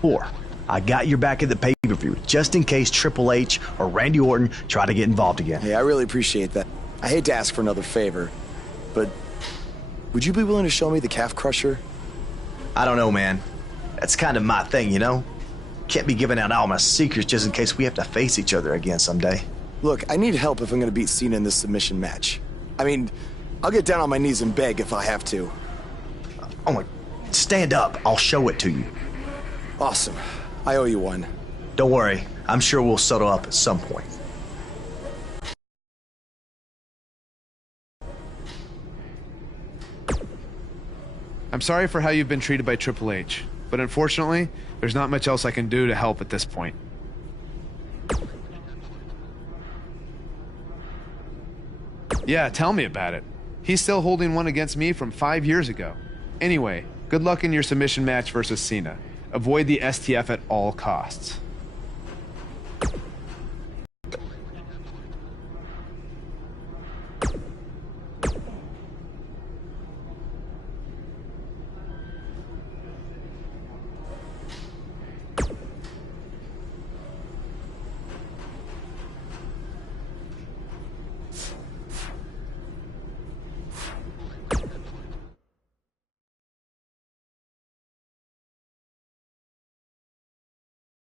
4. I got your back at the pay-per-view, just in case Triple H or Randy Orton try to get involved again. Hey, I really appreciate that. I hate to ask for another favor, but would you be willing to show me the calf crusher? I don't know, man. That's kind of my thing, you know? Can't be giving out all my secrets just in case we have to face each other again someday. Look, I need help if I'm gonna beat Cena in this submission match. I mean, I'll get down on my knees and beg if I have to. Oh my... Stand up. I'll show it to you. Awesome. I owe you one. Don't worry. I'm sure we'll settle up at some point. I'm sorry for how you've been treated by Triple H, but unfortunately, there's not much else I can do to help at this point. Yeah, tell me about it. He's still holding one against me from 5 years ago. Anyway, good luck in your submission match versus Cena. Avoid the STF at all costs.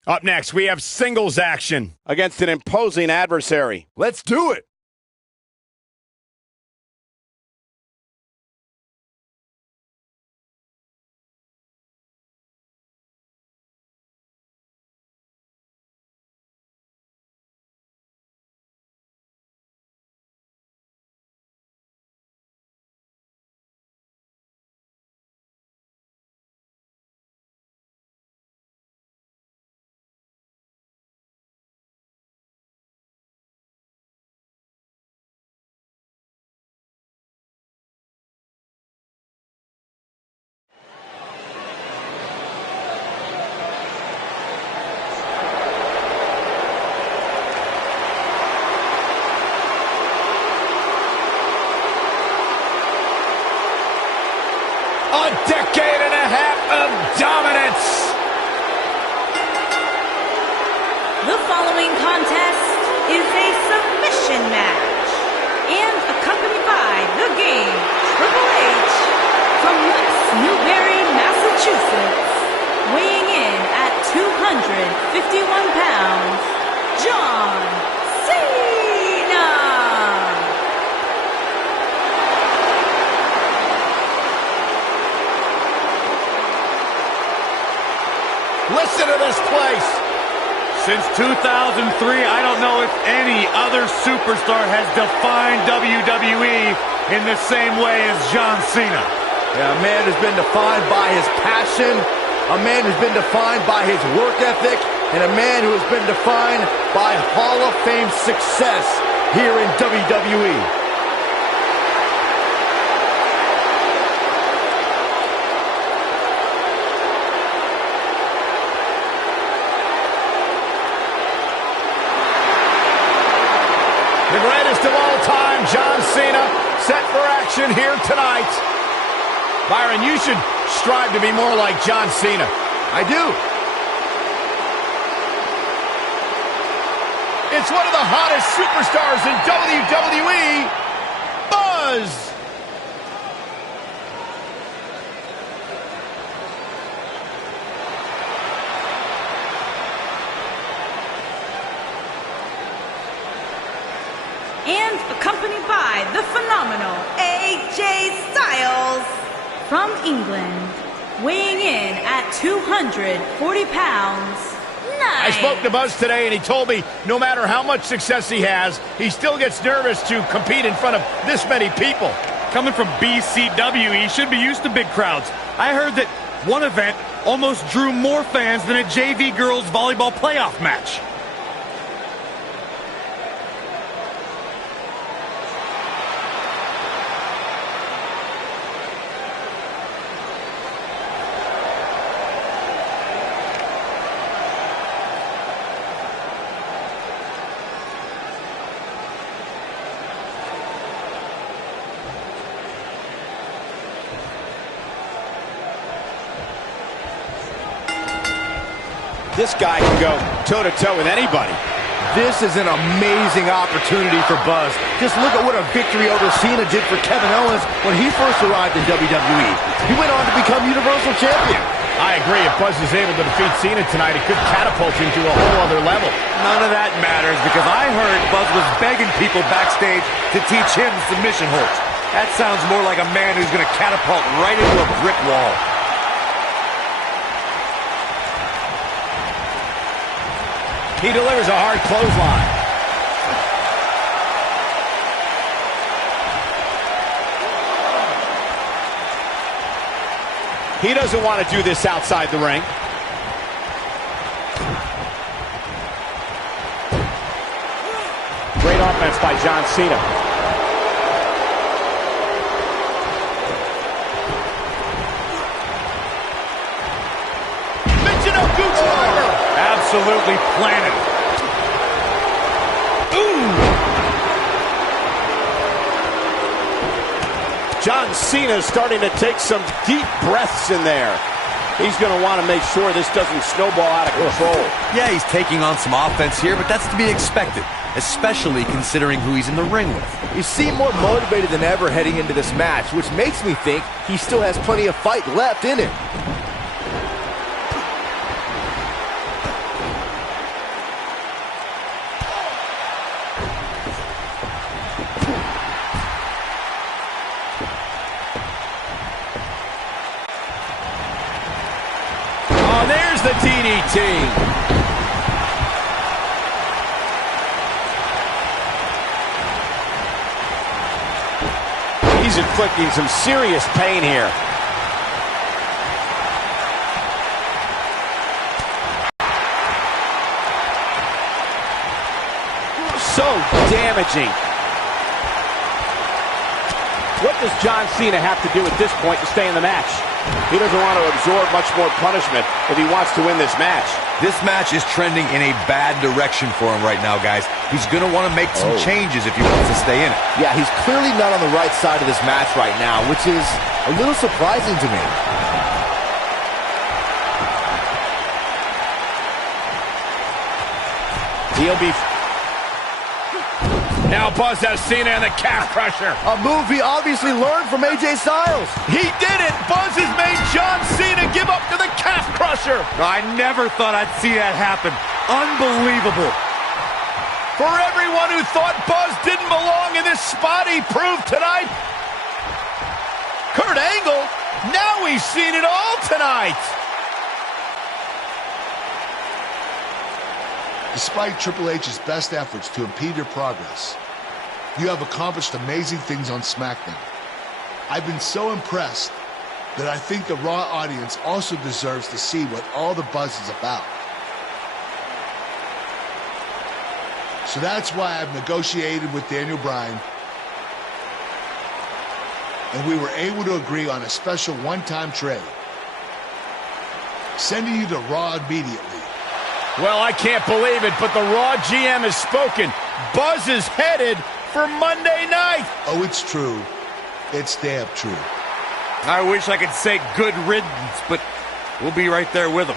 Up next, we have singles action against an imposing adversary. Let's do it. A decade and a half of dominance. The following contest is a submission match and accompanied by the Game Triple H from West Newbury, Massachusetts, weighing in at 251 pounds, John Cena. Listen to this place. Since 2003, I don't know if any other superstar has defined WWE in the same way as John Cena. Yeah, a man who's been defined by his passion, a man who's been defined by his work ethic, and a man who has been defined by Hall of Fame success here in WWE. The greatest of all time, John Cena, set for action here tonight. Byron, you should strive to be more like John Cena. I do. It's one of the hottest superstars in WWE, Buzz. And accompanied by the phenomenal AJ Styles from England, weighing in at 240 pounds. I spoke to Buzz today, and he told me no matter how much success he has, he still gets nervous to compete in front of this many people. Coming from BCW, he should be used to big crowds. I heard that one event almost drew more fans than a JV girls volleyball playoff match. This guy can go toe-to-toe with anybody. This is an amazing opportunity for Buzz. Just look at what a victory over Cena did for Kevin Owens when he first arrived in WWE. He went on to become Universal Champion. I agree. If Buzz is able to defeat Cena tonight, it could catapult him to a whole other level. None of that matters because I heard Buzz was begging people backstage to teach him submission holds. That sounds more like a man who's going to catapult right into a brick wall. He delivers a hard clothesline. He doesn't want to do this outside the ring. Great offense by John Cena. Absolutely planted. Ooh! John Cena starting to take some deep breaths in there. He's going to want to make sure this doesn't snowball out of control. Yeah, he's taking on some offense here, but that's to be expected, especially considering who he's in the ring with. He seemed more motivated than ever heading into this match, which makes me think he still has plenty of fight left in him. There's the DDT. He's inflicting some serious pain here. So damaging. What does John Cena have to do at this point to stay in the match? He doesn't want to absorb much more punishment if he wants to win this match. This match is trending in a bad direction for him right now, guys. He's going to want to make some changes if he wants to stay in it. Yeah, he's clearly not on the right side of this match right now, which is a little surprising to me. He'll be... Now Buzz has Cena in the calf crusher. A move he obviously learned from AJ Styles. He did it! Buzz has made John Cena give up to the calf crusher. I never thought I'd see that happen. Unbelievable. For everyone who thought Buzz didn't belong in this spot, he proved tonight. Kurt Angle, now he's seen it all tonight. Despite Triple H's best efforts to impede your progress, you have accomplished amazing things on SmackDown. I've been so impressed that I think the Raw audience also deserves to see what all the buzz is about. So that's why I've negotiated with Daniel Bryan, and we were able to agree on a special one-time trade, sending you to Raw immediately. Well, I can't believe it, but the Raw GM has spoken. Buzz is headed for Monday night. Oh, it's true. It's damn true. I wish I could say good riddance, but we'll be right there with him.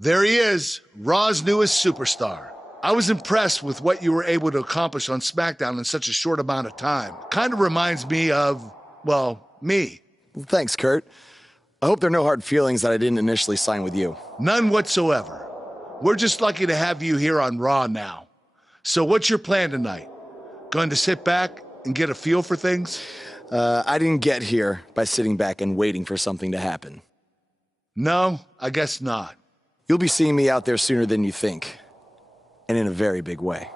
There he is, Raw's newest superstar. I was impressed with what you were able to accomplish on SmackDown in such a short amount of time. Kind of reminds me of, well, me. Well, thanks, Kurt. I hope there are no hard feelings that I didn't initially sign with you. None whatsoever. We're just lucky to have you here on Raw now. So what's your plan tonight? Going to sit back and get a feel for things? I didn't get here by sitting back and waiting for something to happen. No, I guess not. You'll be seeing me out there sooner than you think. And in a very big way.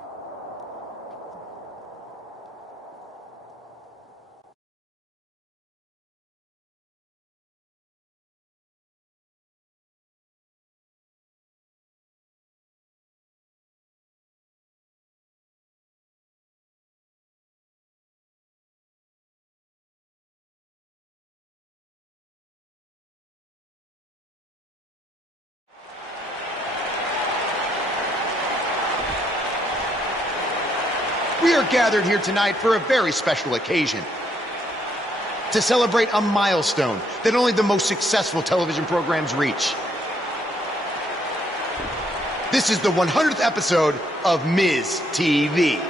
We are gathered here tonight for a very special occasion. To celebrate a milestone that only the most successful television programs reach. This is the 100th episode of Miz TV.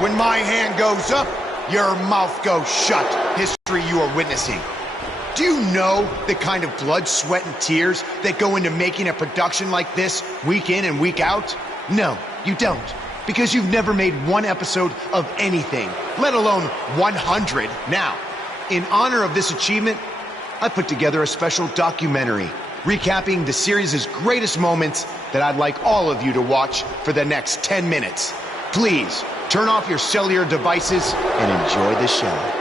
When my hand goes up, your mouth goes shut. History you are witnessing. Do you know the kind of blood, sweat, and tears that go into making a production like this week in and week out? No, you don't. Because you've never made one episode of anything, let alone 100. Now, in honor of this achievement, I put together a special documentary recapping the series' greatest moments that I'd like all of you to watch for the next 10 minutes. Please, turn off your cellular devices and enjoy the show.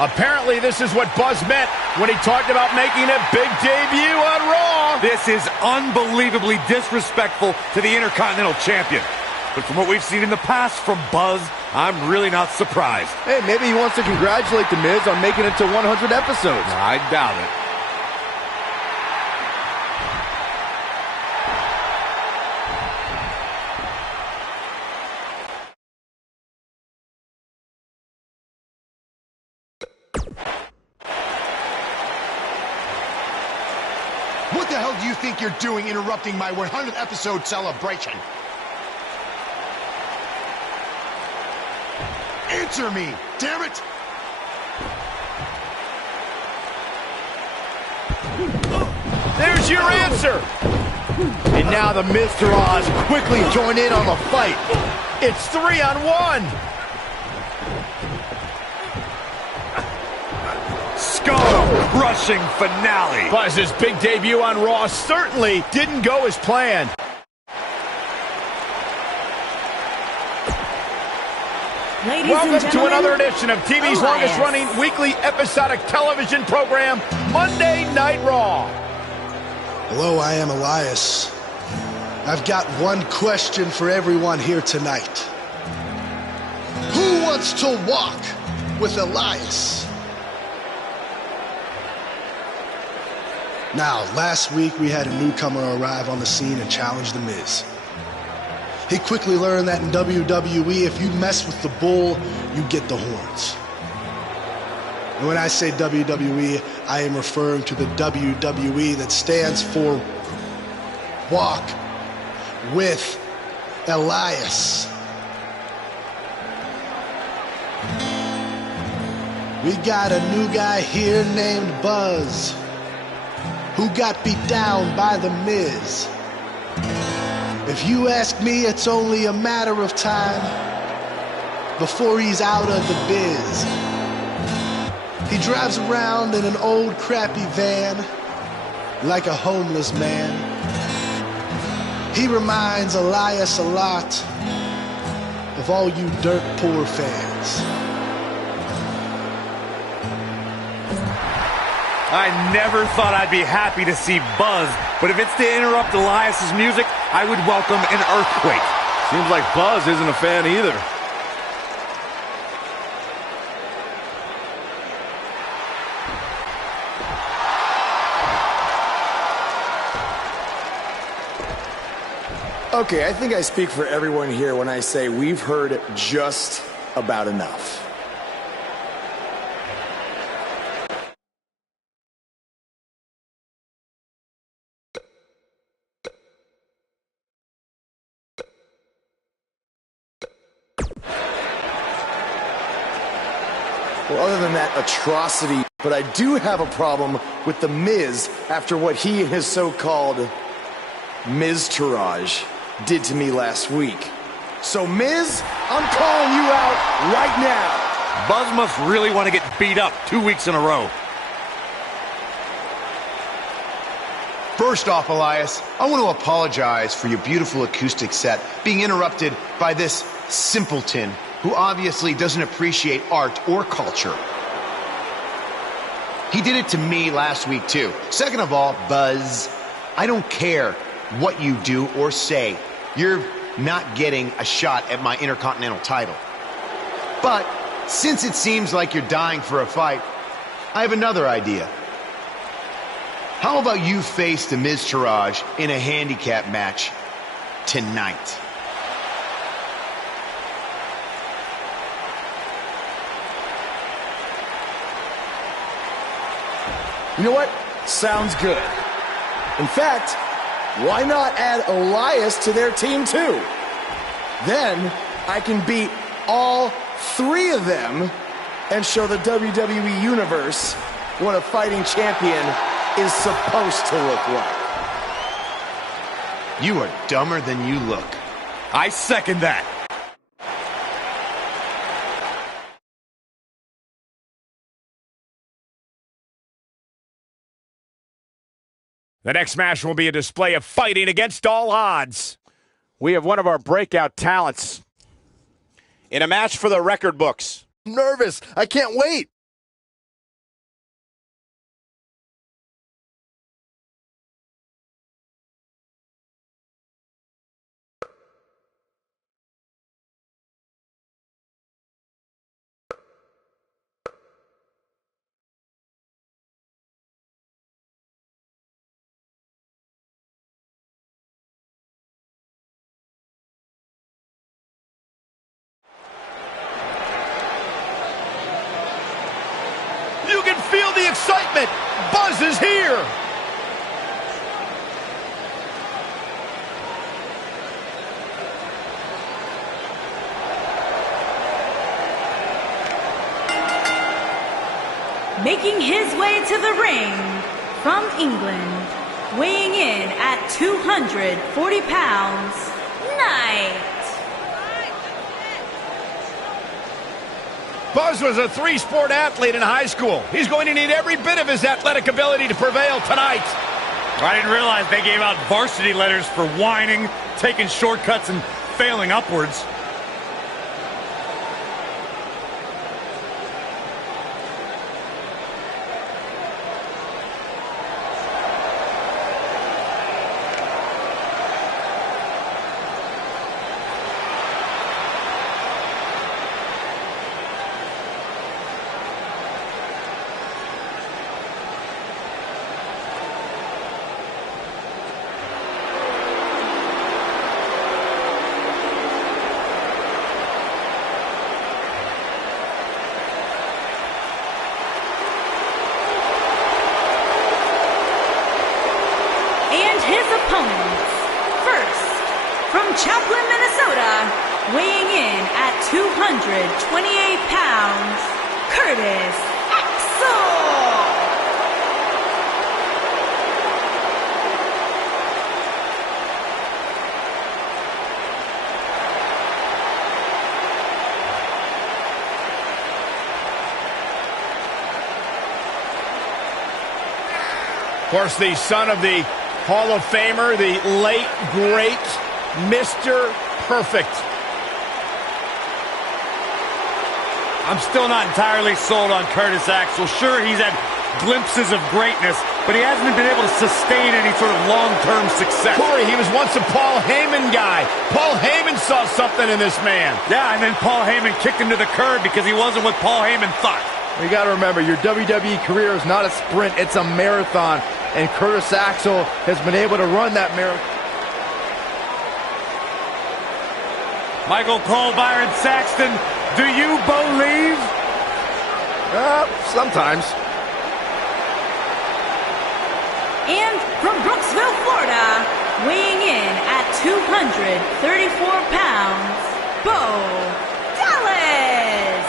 Apparently, this is what Buzz meant when he talked about making a big debut on Raw. This is unbelievably disrespectful to the Intercontinental Champion. But from what we've seen in the past from Buzz, I'm really not surprised. Hey, maybe he wants to congratulate The Miz on making it to 100 episodes. I doubt it. What the hell do you think you're doing interrupting my 100th episode celebration? Answer me, damn it! There's your answer. And now the Mr. Oz quickly join in on the fight. It's 3-on-1. Skull-crushing finale. Buzz's big debut on Raw certainly didn't go as planned. Ladies Welcome and to gentlemen, another edition of TV's Elias. longest-running weekly episodic television program, Monday Night Raw. Hello, I am Elias. I've got one question for everyone here tonight. Who wants to walk with Elias? Now, last week we had a newcomer arrive on the scene and challenge The Miz. He quickly learned that in WWE, if you mess with the bull, you get the horns. And when I say WWE, I am referring to the WWE that stands for Walk with Elias. We got a new guy here named Buzz, who got beat down by The Miz. If you ask me, it's only a matter of time before he's out of the biz. He drives around in an old crappy van like a homeless man. He reminds Elias a lot of all you dirt poor fans. I never thought I'd be happy to see Buzz, but if it's to interrupt Elias's music, I would welcome an earthquake. Seems like Buzz isn't a fan either. Okay, I think I speak for everyone here when I say we've heard just about enough. Well, other than that atrocity, but I do have a problem with The Miz after what he and his so-called Miz-tourage did to me last week. So, Miz, I'm calling you out right now. Buzz must really want to get beat up 2 weeks in a row. First off, Elias, I want to apologize for your beautiful acoustic set being interrupted by this simpleton who obviously doesn't appreciate art or culture. He did it to me last week, too. Second of all, Buzz, I don't care what you do or say. You're not getting a shot at my Intercontinental title. But since it seems like you're dying for a fight, I have another idea. How about you face the Miz-tourage in a handicap match tonight? You know what? Sounds good. In fact, why not add Elias to their team too? Then I can beat all three of them and show the WWE Universe what a fighting champion is supposed to look like. You are dumber than you look. I second that. The next match will be a display of fighting against all odds. We have one of our breakout talents in a match for the record books. I'm nervous. I can't wait. You can feel the excitement. Buzz is here. Making his way to the ring from England, weighing in at 240 pounds, Knight. Buzz was a three-sport athlete in high school. He's going to need every bit of his athletic ability to prevail tonight. I didn't realize they gave out varsity letters for whining, taking shortcuts, and failing upwards. His opponents, first, from Chaplin, Minnesota, weighing in at 228 pounds, Curtis Axel. Of course, the son of the Hall of Famer, the late, great Mr. Perfect. I'm still not entirely sold on Curtis Axel. Sure, he's had glimpses of greatness, but he hasn't been able to sustain any sort of long-term success. Corey, he was once a Paul Heyman guy. Paul Heyman saw something in this man. Yeah, and then Paul Heyman kicked him to the curb because he wasn't what Paul Heyman thought. You got to remember, your WWE career is not a sprint, it's a marathon. And Curtis Axel has been able to run that marathon. Michael Cole, Byron Saxton, do you believe? Sometimes. And from Brooksville, Florida, weighing in at 234 pounds, Bo Dallas.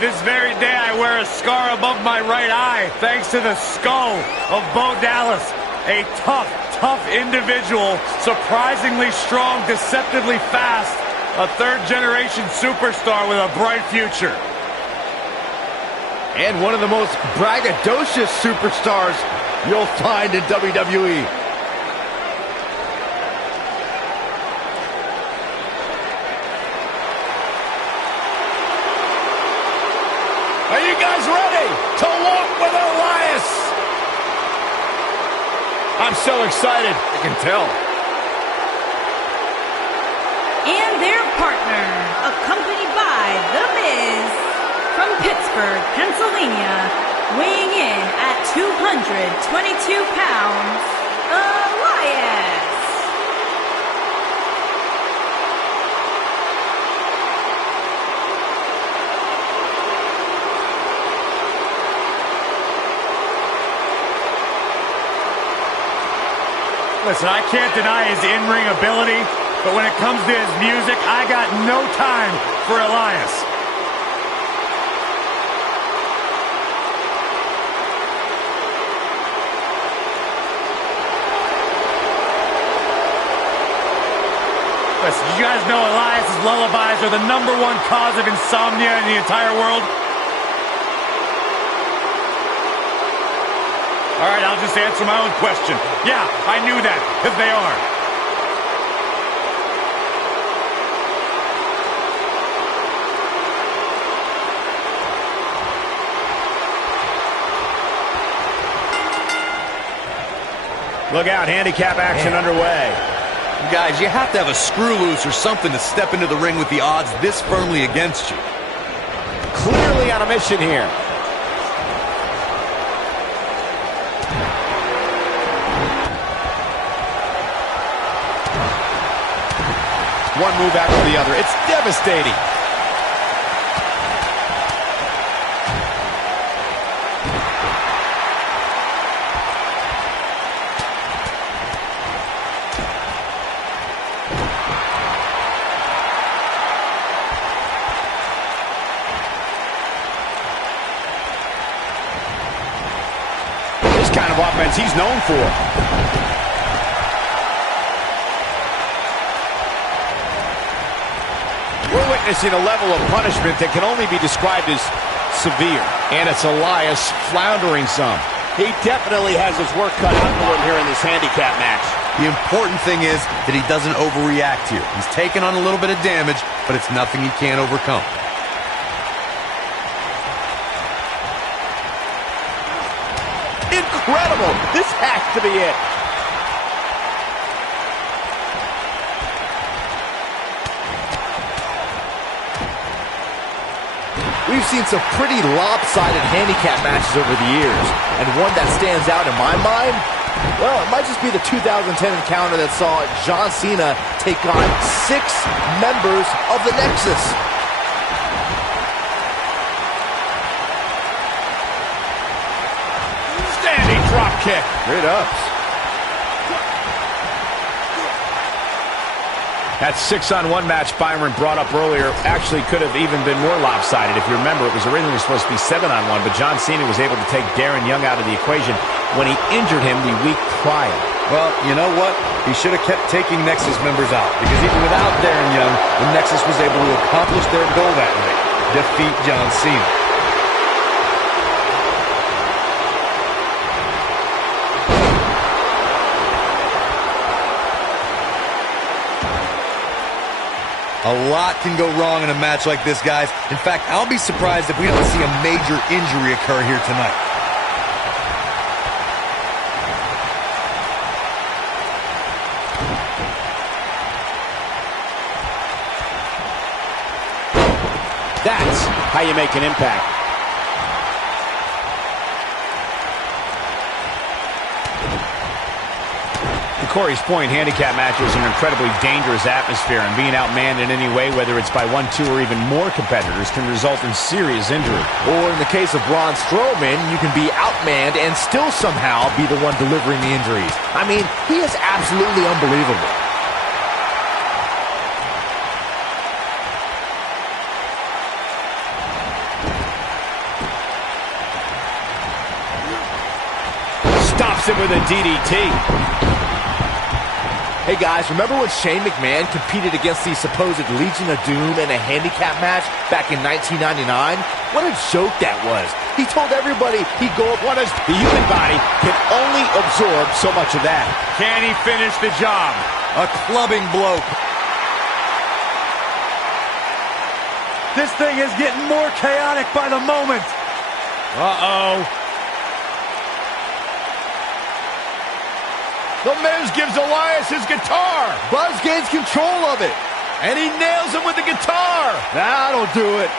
This very day I wear a scar above my right eye thanks to the skull of Bo Dallas. A tough individual, surprisingly strong, deceptively fast, a third-generation superstar with a bright future. And one of the most braggadocious superstars you'll find in WWE. Are you guys ready to walk with Elias? I'm so excited. I can tell. And their partner, accompanied by The Miz, from Pittsburgh, Pennsylvania, weighing in at 222 pounds, Elias. Listen, I can't deny his in-ring ability, but when it comes to his music, I got no time for Elias. Listen, you guys know Elias's lullabies are the #1 cause of insomnia in the entire world? All right, I'll just answer my own question. Yeah, I knew that, because they are. Look out, handicap action underway. Guys, you have to have a screw loose or something to step into the ring with the odds this firmly against you. Clearly on a mission here. One move after the other. It's devastating. This kind of offense he's known for. We're witnessing a level of punishment that can only be described as severe. And it's Elias floundering some. He definitely has his work cut out for him here in this handicap match. The important thing is that he doesn't overreact here. He's taken on a little bit of damage, but it's nothing he can't overcome. Incredible! This has to be it. We've seen some pretty lopsided handicap matches over the years, and one that stands out in my mind, well, it might just be the 2010 encounter that saw John Cena take on 6 members of the Nexus. Standing drop kick. Great ups. That 6-on-1 match Byron brought up earlier actually could have even been more lopsided. If you remember, it was originally supposed to be 7-on-1, but John Cena was able to take Darren Young out of the equation when he injured him the week prior. Well, you know what? He should have kept taking Nexus members out, because even without Darren Young, the Nexus was able to accomplish their goal that night, defeat John Cena. A lot can go wrong in a match like this, guys. In fact, I'll be surprised if we don't see a major injury occur here tonight. That's how you make an impact. Corey's point, handicap matches are an incredibly dangerous atmosphere, and being outmanned in any way, whether it's by 1, 2, or even more competitors, can result in serious injury. Or in the case of Braun Strowman, you can be outmanned and still somehow be the one delivering the injuries. I mean, he is absolutely unbelievable. Stops it with a DDT. Hey guys, remember when Shane McMahon competed against the supposed Legion of Doom in a handicap match back in 1999? What a joke that was. He told everybody he'd go up one as the human body can only absorb so much of that. Can he finish the job? A clubbing blow. This thing is getting more chaotic by the moment. Uh-oh. The Miz gives Elias his guitar. Buzz gains control of it. And he nails him with the guitar. That'll do it.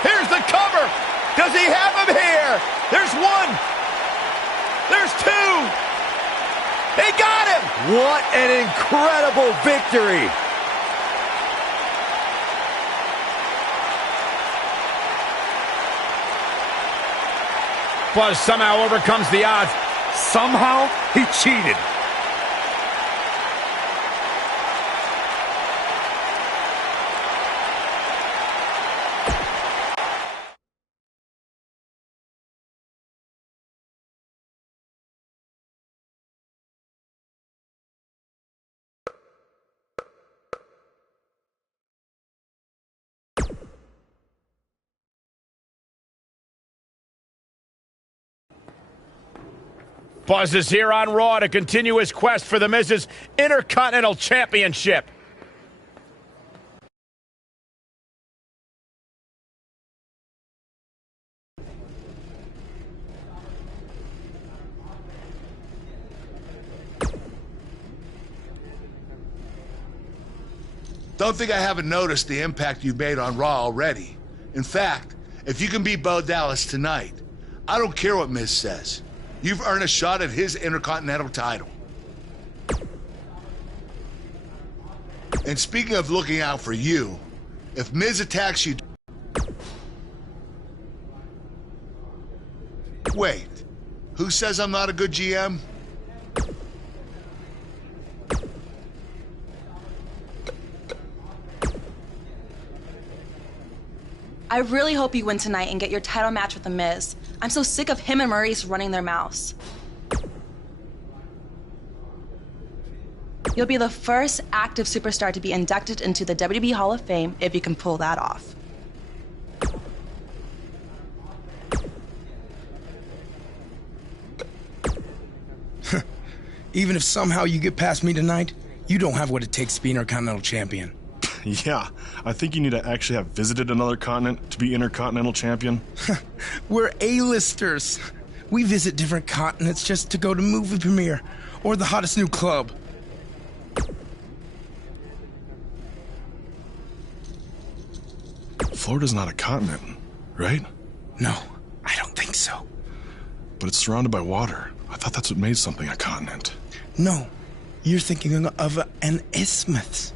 Here's the cover. Does he have him here? There's one. There's two. They got him. What an incredible victory. Buzz somehow overcomes the odds. Somehow he cheated. Buzz is here on Raw to continue his quest for the Miz's Intercontinental Championship. Don't think I haven't noticed the impact you've made on Raw already. In fact, if you can beat Bo Dallas tonight, I don't care what Miz says. You've earned a shot at his Intercontinental title. And speaking of looking out for you, if Miz attacks you... Wait, who says I'm not a good GM? I really hope you win tonight and get your title match with The Miz. I'm so sick of him and Maurice running their mouths. You'll be the first active superstar to be inducted into the WWE Hall of Fame if you can pull that off. Even if somehow you get past me tonight, you don't have what it takes to be Intercontinental Champion. Yeah, I think you need to actually have visited another continent to be Intercontinental Champion. We're A-listers. We visit different continents just to go to movie premiere or the hottest new club. Florida's not a continent, right? No, I don't think so. But it's surrounded by water. I thought that's what made something a continent. No, you're thinking of an isthmus.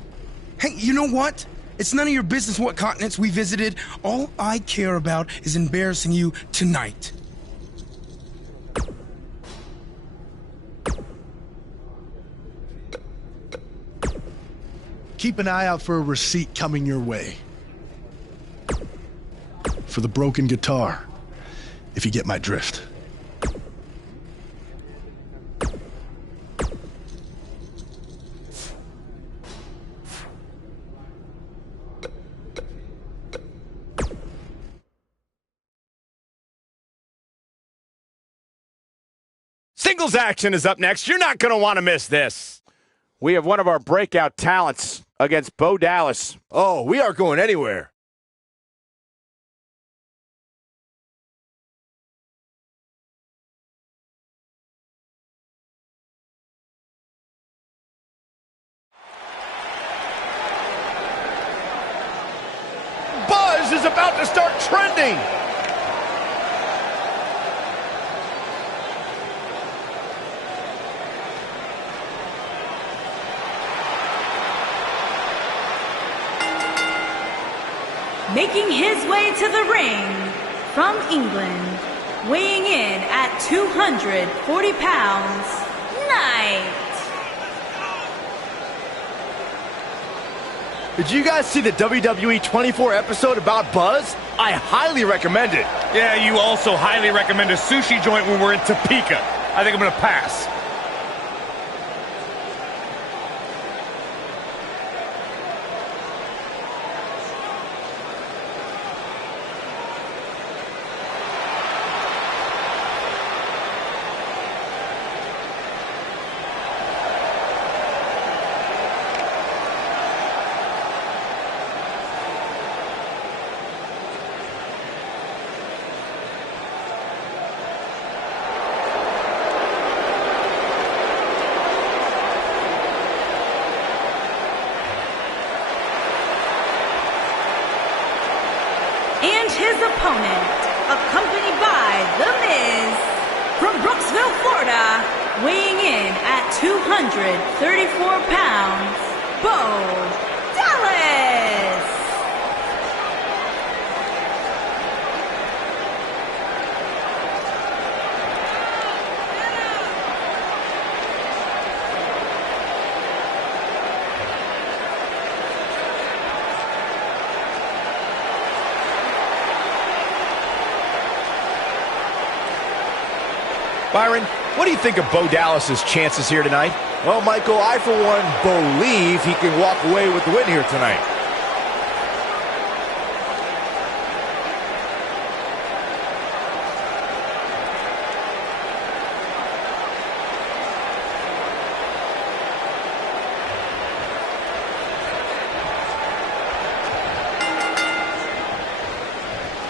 Hey, you know what? It's none of your business what continents we visited. All I care about is embarrassing you tonight. Keep an eye out for a receipt coming your way. For the broken guitar, if you get my drift. Singles action is up next. You're not going to want to miss this. We have one of our breakout talents against Bo Dallas. Oh, we aren't going anywhere. Buzz is about to start trending. Making his way to the ring from England, weighing in at 240 pounds, Knight. Did you guys see the WWE 24 episode about Buzz? I highly recommend it. Yeah, you also highly recommend a sushi joint when we're in Topeka. I think I'm going to pass. And his opponent, accompanied by The Miz, from Brooksville, Florida, weighing in at 234 pounds, Bo Dallas. Byron, what do you think of Bo Dallas's chances here tonight? Well, Michael, I for one believe he can walk away with the win here tonight.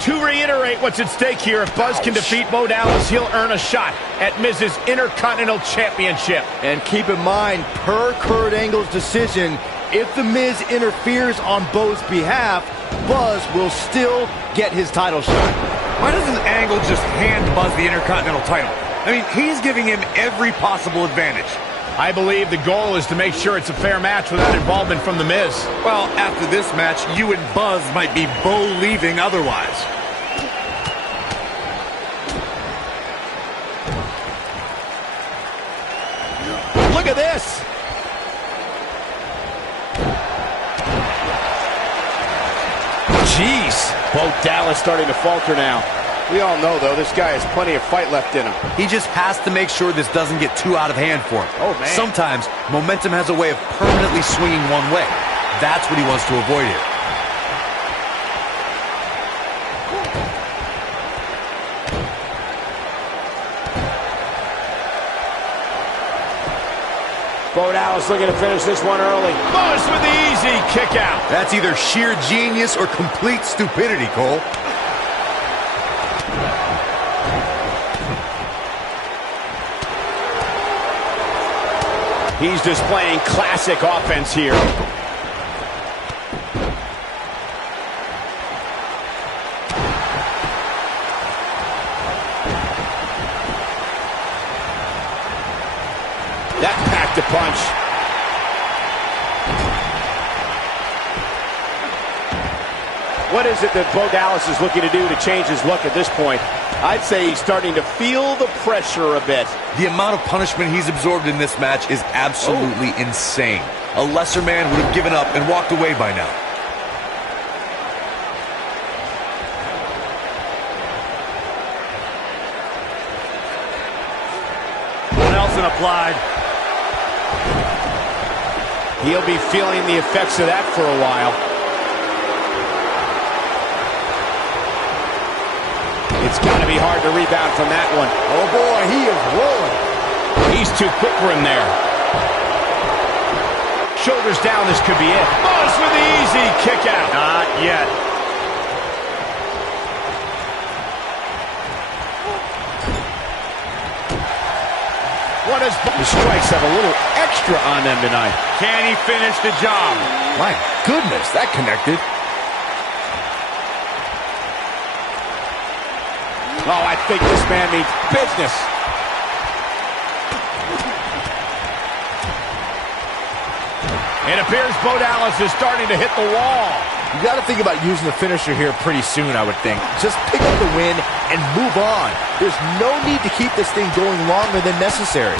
To reiterate what's at stake here, if Buzz can defeat Bo Dallas, he'll earn a shot at Miz's Intercontinental Championship. And keep in mind, per Kurt Angle's decision, if The Miz interferes on Bo's behalf, Buzz will still get his title shot. Why doesn't Angle just hand Buzz the Intercontinental title? I mean, he's giving him every possible advantage. I believe the goal is to make sure it's a fair match without involvement from The Miz. Well, after this match, you and Buzz might be Bo leaving otherwise. Look at this. Jeez. Bo Dallas starting to falter now. We all know, though, this guy has plenty of fight left in him. He just has to make sure this doesn't get too out of hand for him. Oh, man. Sometimes momentum has a way of permanently swinging one way. That's what he wants to avoid here. Bo Dallas looking to finish this one early. Buzz with the easy kick out. That's either sheer genius or complete stupidity, Cole. He's displaying classic offense here. That packed a punch. What is it that Bo Dallas is looking to do to change his look at this point? I'd say he's starting to feel the pressure a bit. The amount of punishment he's absorbed in this match is absolutely insane. A lesser man would have given up and walked away by now. Nelson applied. He'll be feeling the effects of that for a while. It's got to be hard to rebound from that one. Oh, boy, he is rolling. He's too quick for him there. Shoulders down, this could be it. Buzz with the easy kick out. Not yet. What is the strikes have a little extra on them tonight. Can he finish the job? My goodness, that connected. Oh, I think this man means business. It appears Bo Dallas is starting to hit the wall. You got to think about using the finisher here pretty soon, I would think. Just pick up the win and move on. There's no need to keep this thing going longer than necessary.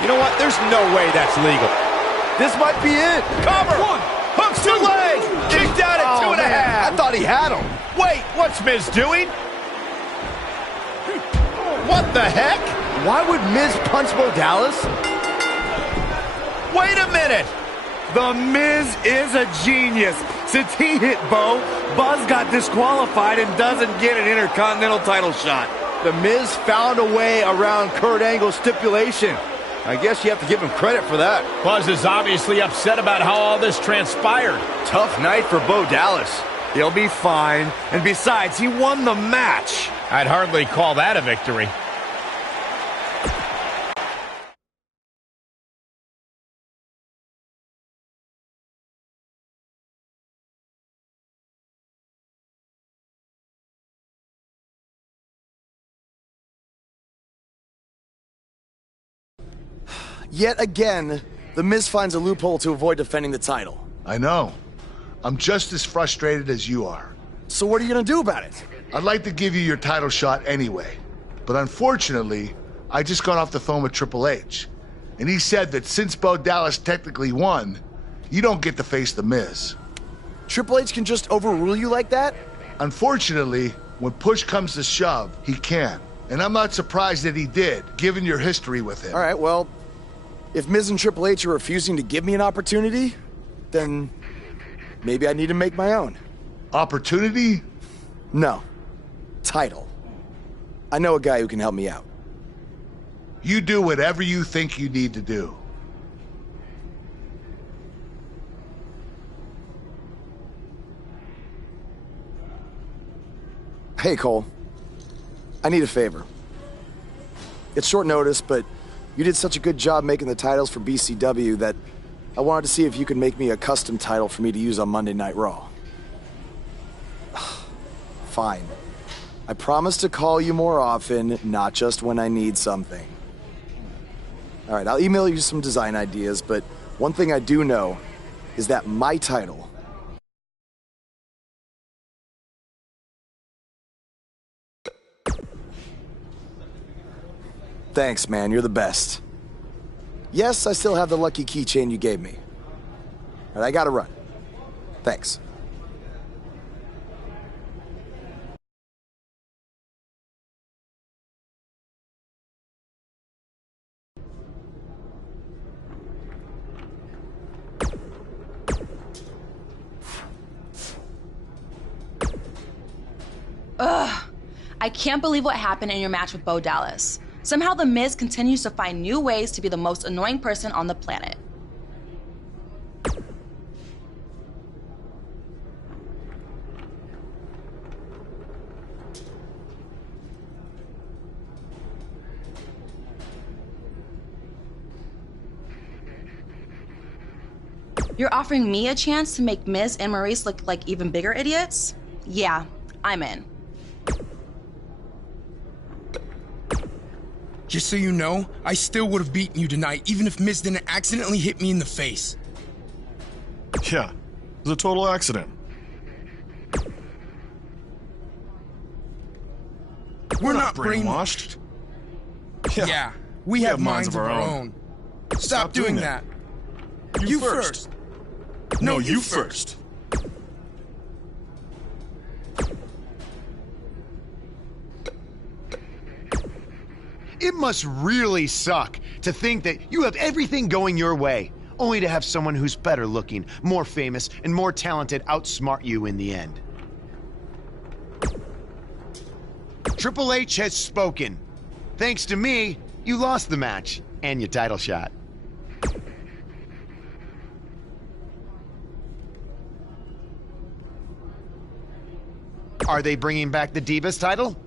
You know what? There's no way that's legal. This might be it. Cover. One. Hooks to leg. Kicked out at 2.5. I thought he had him. Wait, what's Miz doing? What the heck? Why would Miz punch Bo Dallas? Wait a minute. The Miz is a genius. Since he hit Bo, Buzz got disqualified and doesn't get an Intercontinental title shot. The Miz found a way around Kurt Angle's stipulation. I guess you have to give him credit for that. Buzz is obviously upset about how all this transpired. Tough night for Bo Dallas. He'll be fine. And besides, he won the match. I'd hardly call that a victory. Yet again, The Miz finds a loophole to avoid defending the title. I know. I'm just as frustrated as you are. So what are you gonna do about it? I'd like to give you your title shot anyway. But unfortunately, I just got off the phone with Triple H. And he said that since Bo Dallas technically won, you don't get to face The Miz. Triple H can just overrule you like that? Unfortunately, when push comes to shove, he can. And I'm not surprised that he did, given your history with him. All right, well, if Miz and Triple H are refusing to give me an opportunity, then maybe I need to make my own. Opportunity? No. Title. I know a guy who can help me out. You do whatever you think you need to do. Hey, Cole. I need a favor. It's short notice, but you did such a good job making the titles for BCW that I wanted to see if you could make me a custom title for me to use on Monday Night Raw. Fine. I promise to call you more often, not just when I need something. All right, I'll email you some design ideas, but one thing I do know is that my title Thanks, man. You're the best. Yes, I still have the lucky keychain you gave me. All right, I gotta run. Thanks. Ugh. I can't believe what happened in your match with Bo Dallas. Somehow The Miz continues to find new ways to be the most annoying person on the planet. You're offering me a chance to make Miz and Maurice look like even bigger idiots? Yeah, I'm in. Just so you know, I still would have beaten you tonight, even if Miz didn't accidentally hit me in the face. Yeah, it was a total accident. We're not brainwashed. Yeah, we have minds of our own. Stop doing that. You first. No, you first. It must really suck to think that you have everything going your way, only to have someone who's better looking, more famous, and more talented outsmart you in the end. Triple H has spoken. Thanks to me, you lost the match and your title shot. Are they bringing back the Divas title?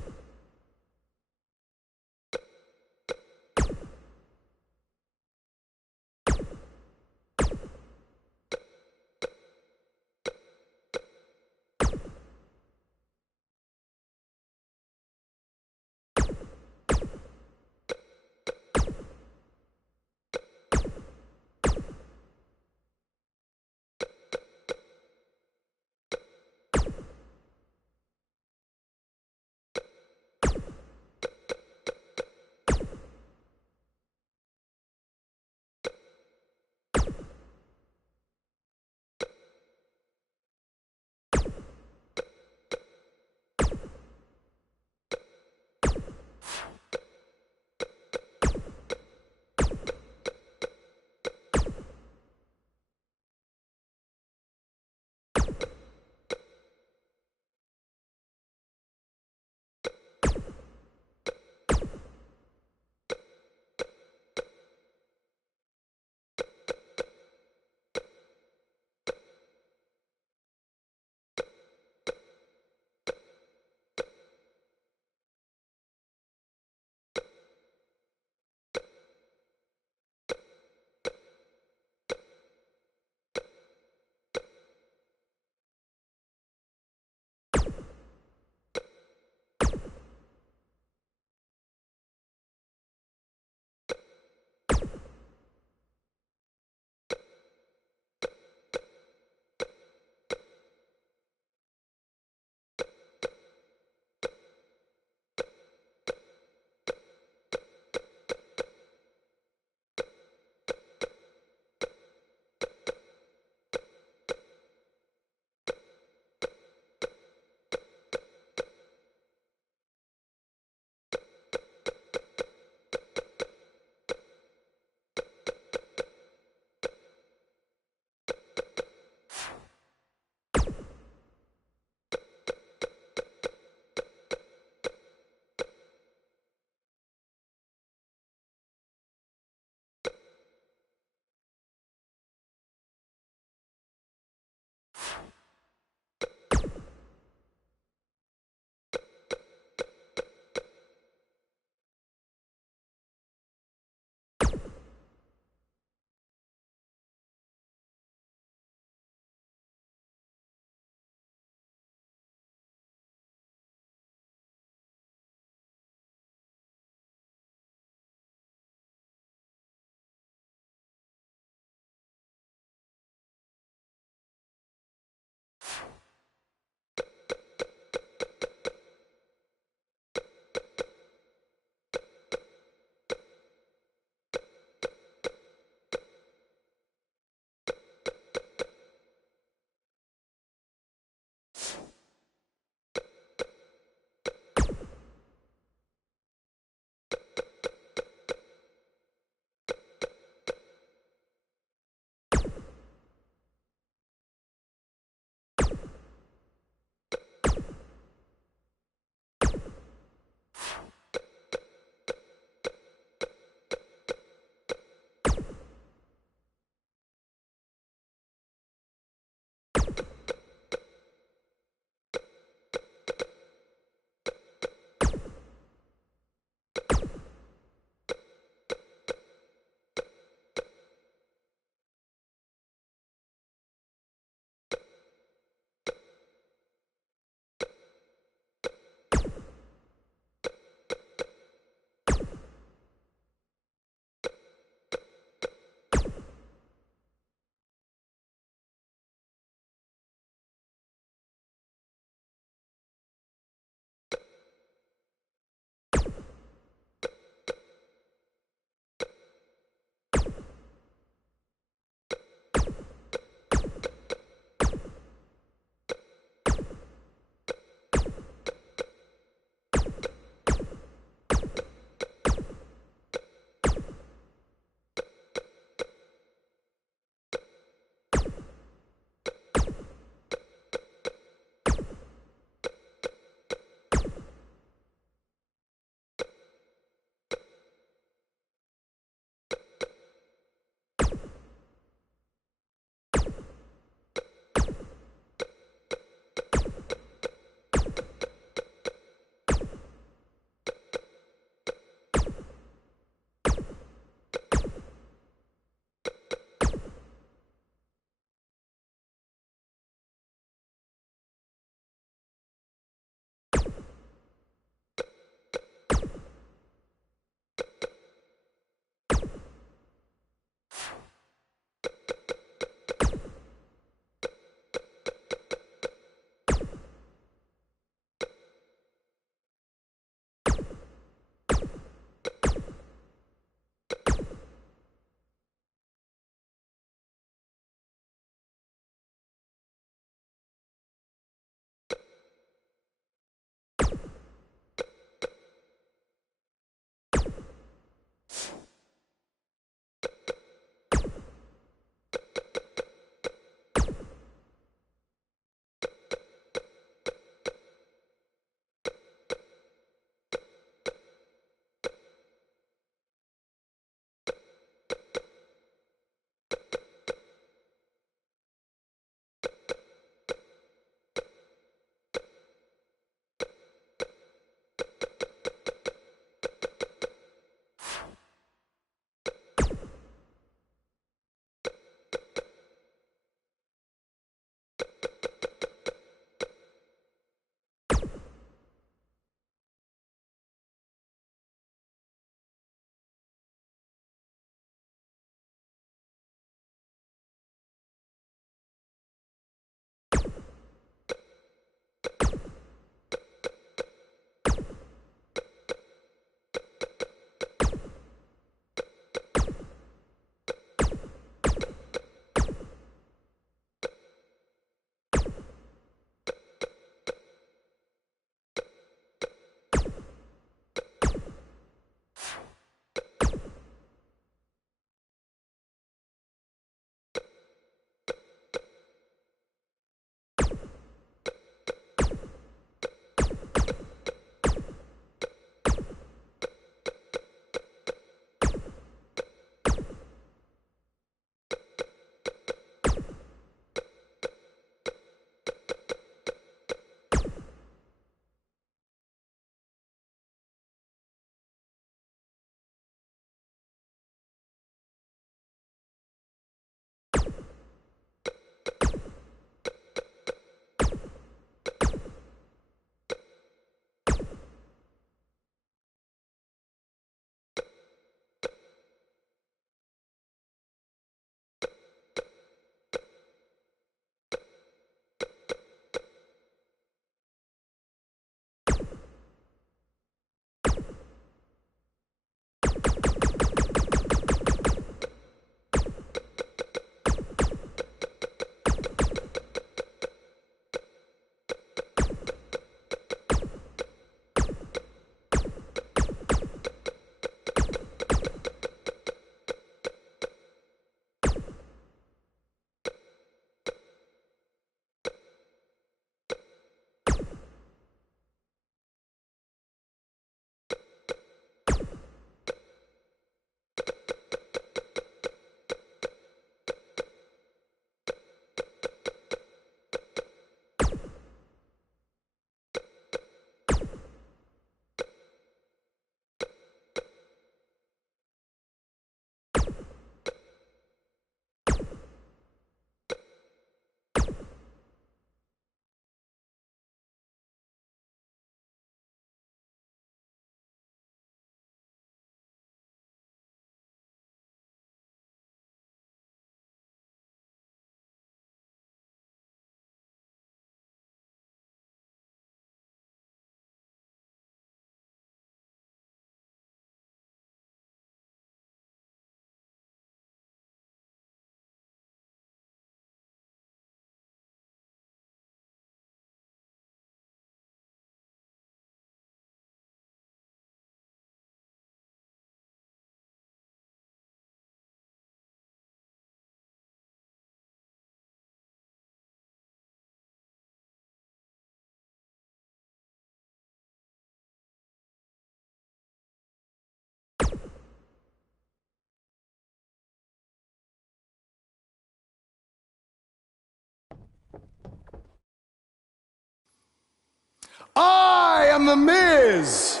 I am The Miz.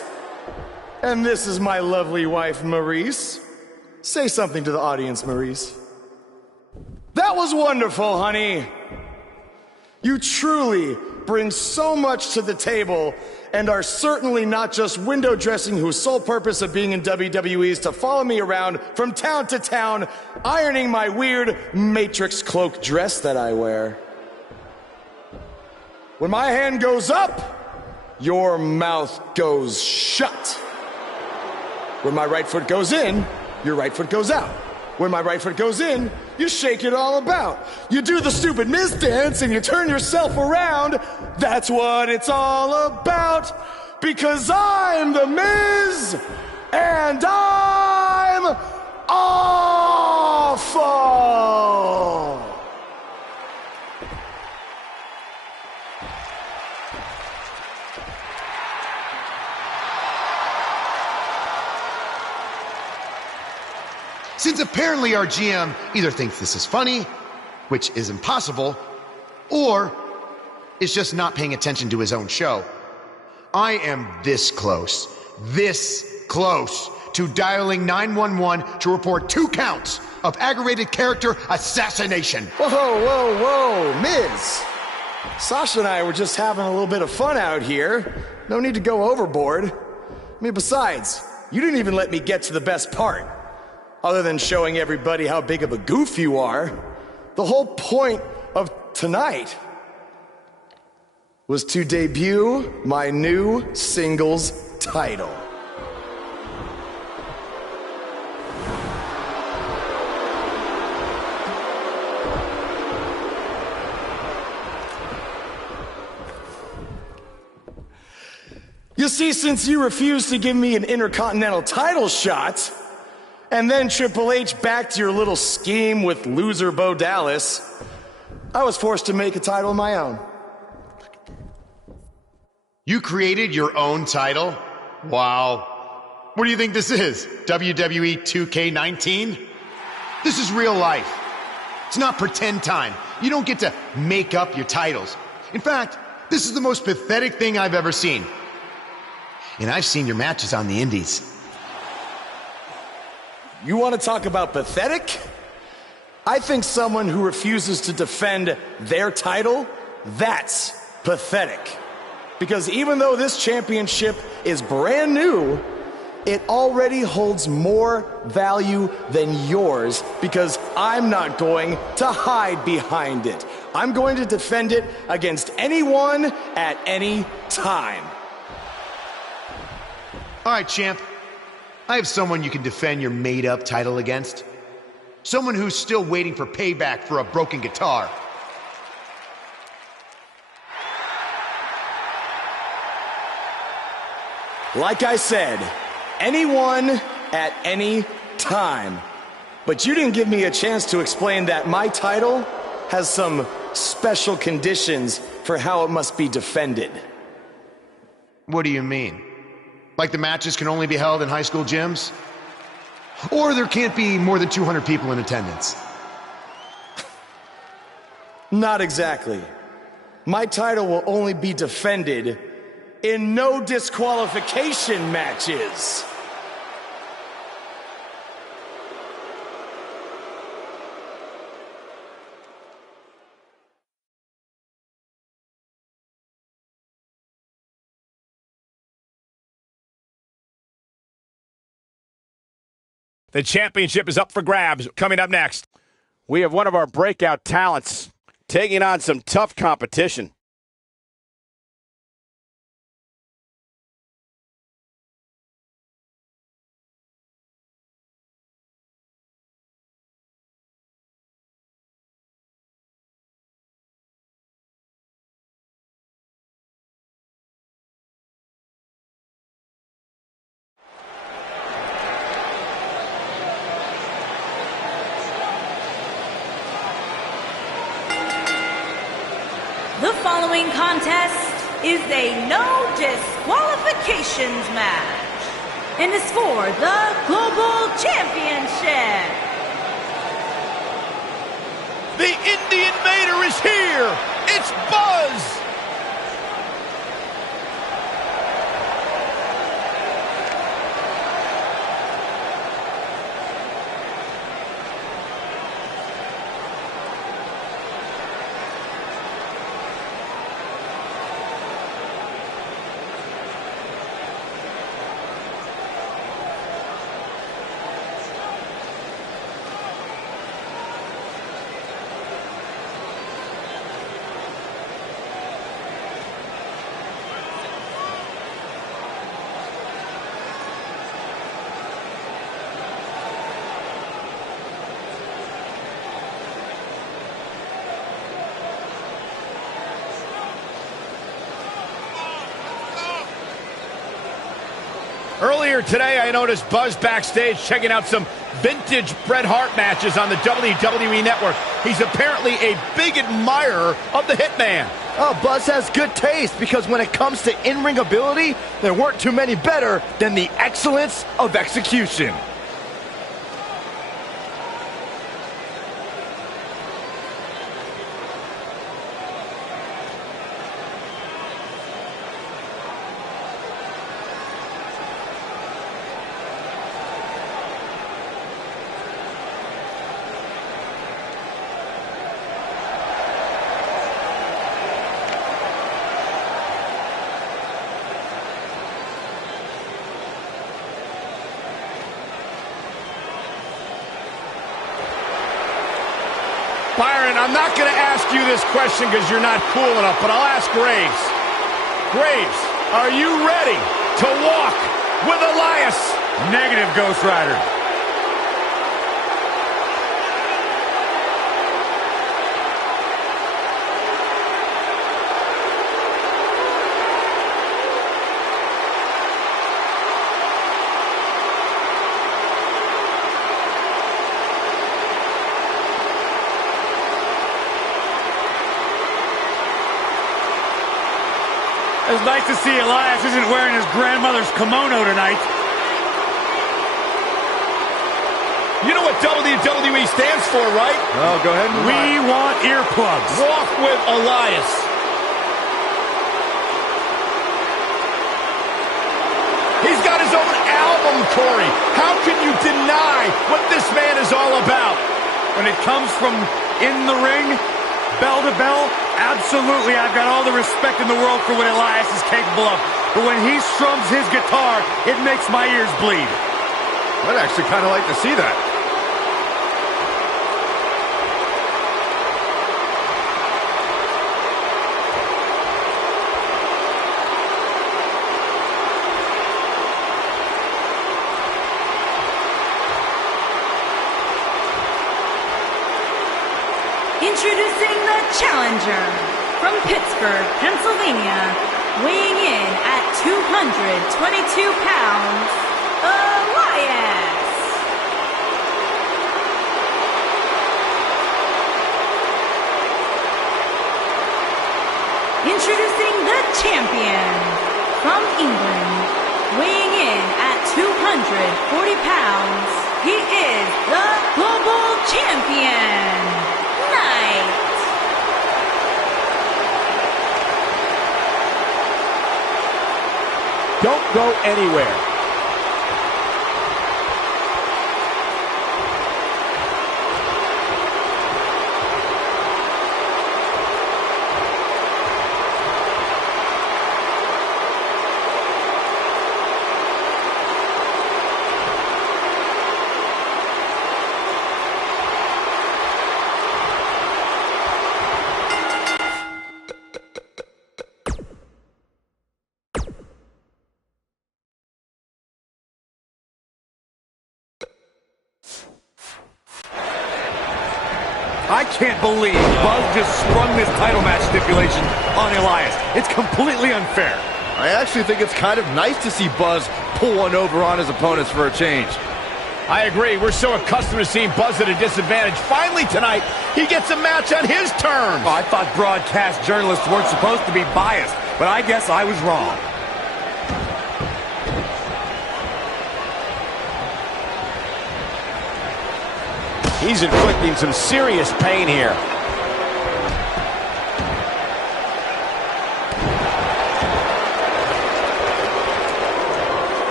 And this is my lovely wife, Maurice. Say something to the audience, Maurice. That was wonderful, honey. You truly bring so much to the table and are certainly not just window dressing whose sole purpose of being in WWE is to follow me around from town to town, ironing my weird Matrix cloak dress that I wear. When my hand goes up, your mouth goes shut. When my right foot goes in, your right foot goes out. When my right foot goes in, you shake it all about. You do the stupid Miz dance and you turn yourself around. That's what it's all about. Because I'm The Miz and I'm awful. Since apparently our GM either thinks this is funny, which is impossible, or is just not paying attention to his own show, I am this close to dialing 911 to report 2 counts of aggravated character assassination. Whoa, Miz. Sasha and I were just having a little bit of fun out here. No need to go overboard. I mean, besides, you didn't even let me get to the best part. Other than showing everybody how big of a goof you are, the whole point of tonight was to debut my new singles title. You see, since you refused to give me an Intercontinental title shot, and then Triple H backed your little scheme with loser Bo Dallas, I was forced to make a title of my own. You created your own title? Wow. What do you think this is? WWE2K19? This is real life. It's not pretend time. You don't get to make up your titles. In fact, this is the most pathetic thing I've ever seen. And I've seen your matches on the indies. You want to talk about pathetic? I think someone who refuses to defend their title, that's pathetic. Because even though this championship is brand new, it already holds more value than yours because I'm not going to hide behind it. I'm going to defend it against anyone at any time. All right, champ. I have someone you can defend your made-up title against. Someone who's still waiting for payback for a broken guitar. Like I said, anyone at any time. But you didn't give me a chance to explain that my title has some special conditions for how it must be defended. What do you mean? Like the matches can only be held in high school gyms? Or there can't be more than 200 people in attendance? Not exactly. My title will only be defended in no disqualification matches. The championship is up for grabs. Coming up next, we have one of our breakout talents taking on some tough competition. The following contest is a no disqualifications match and is for the Global Championship. The Indian Invader is here. It's Buzz. Earlier today, I noticed Buzz backstage checking out some vintage Bret Hart matches on the WWE Network. He's apparently a big admirer of the Hitman. Oh, Buzz has good taste because when it comes to in-ring ability, there weren't too many better than the excellence of execution. Byron, I'm not going to ask you this question because you're not cool enough, but I'll ask Graves. Graves, are you ready to walk with Elias? Negative, Ghost Rider. It's nice to see Elias isn't wearing his grandmother's kimono tonight. You know what WWE stands for, right? Oh, go ahead. We want earplugs. Walk with Elias. He's got his own album, Corey. How can you deny what this man is all about? When it comes from in the ring, bell to bell, absolutely, I've got all the respect in the world for what Elias is capable of. But when he strums his guitar, it makes my ears bleed. I'd actually kind of like to see that. Introducing the challenger from Pittsburgh, Pennsylvania, weighing in at 222 pounds, Elias. Introducing the champion from England, weighing in at 240 pounds, he is the global champion. Don't go anywhere. I can't believe Buzz just sprung this title match stipulation on Elias. It's completely unfair. I actually think it's kind of nice to see Buzz pull one over on his opponents for a change. I agree. We're so accustomed to seeing Buzz at a disadvantage. Finally tonight, he gets a match on his terms. Oh, I thought broadcast journalists weren't supposed to be biased, but I guess I was wrong. He's inflicting some serious pain here.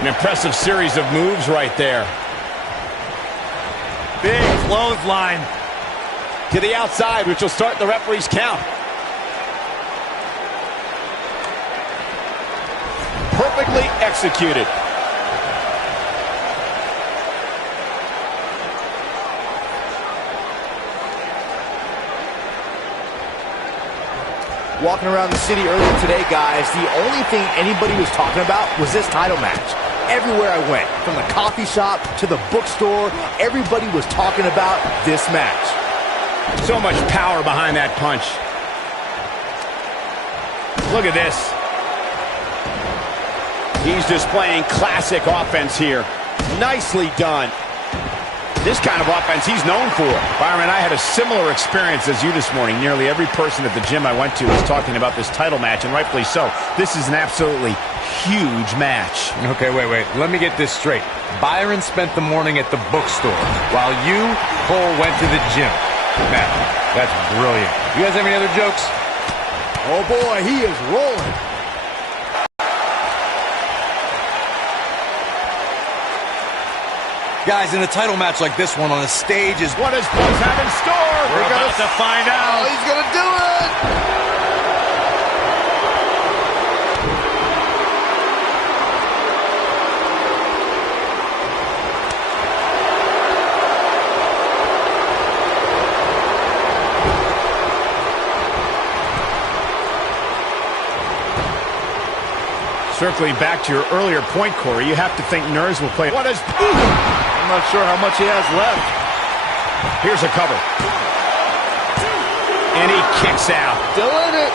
An impressive series of moves right there. Big clothesline. To the outside, which will start the referee's count. Perfectly executed. Walking around the city earlier today, guys, the only thing anybody was talking about was this title match. everywhere I went. From the coffee shop to the bookstore, everybody was talking about this match. So much power behind that punch. Look at this. He's displaying classic offense here. Nicely done. This kind of offense he's known for. Byron, I had a similar experience as you this morning. Nearly every person at the gym I went to was talking about this title match, and rightfully so. This is an absolutely huge match. Okay, wait. Let me get this straight. Byron spent the morning at the bookstore, while you, Cole, went to the gym. Man, that's brilliant. You guys have any other jokes? Oh boy, he is rolling. Guys, in a title match like this one on a stage is... What does Buzz have in store? We're about to find out. Oh, he's going to do it! Circling back to your earlier point, Corey, you have to think nerves will play. What is... I'm not sure how much he has left. Here's a cover. And he kicks out. Doing it.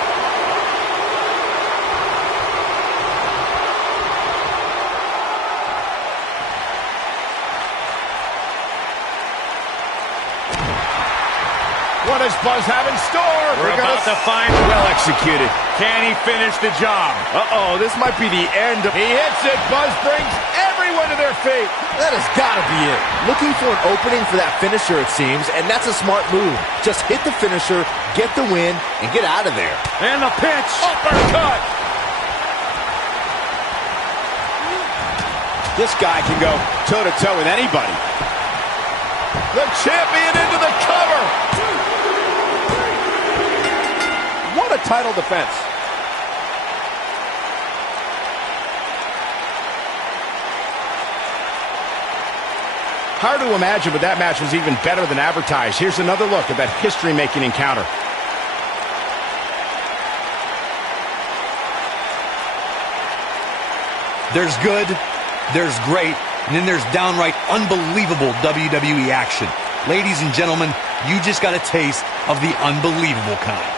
What does Buzz have in store? We're about to find. Well executed. Can he finish the job? Uh-oh, this might be the end. He hits it. Buzz brings everyone to their feet. That has got to be it. Looking for an opening for that finisher, it seems, and that's a smart move. Just hit the finisher, get the win, and get out of there. And the pinch. Uppercut. This guy can go toe-to-toe with anybody. The champion into the cover. What a title defense. Hard to imagine, but that match was even better than advertised. Here's another look at that history-making encounter. There's good, there's great, and then there's downright unbelievable WWE action. Ladies and gentlemen, you just got a taste of the unbelievable kind.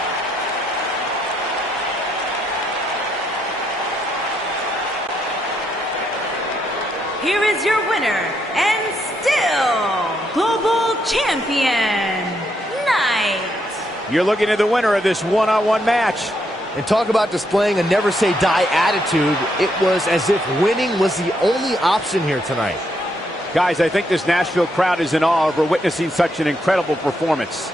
Here is your winner, and still global champion, Knight. You're looking at the winner of this one-on-one match. And talk about displaying a never-say-die attitude. It was as if winning was the only option here tonight. Guys, I think this Nashville crowd is in awe over witnessing such an incredible performance.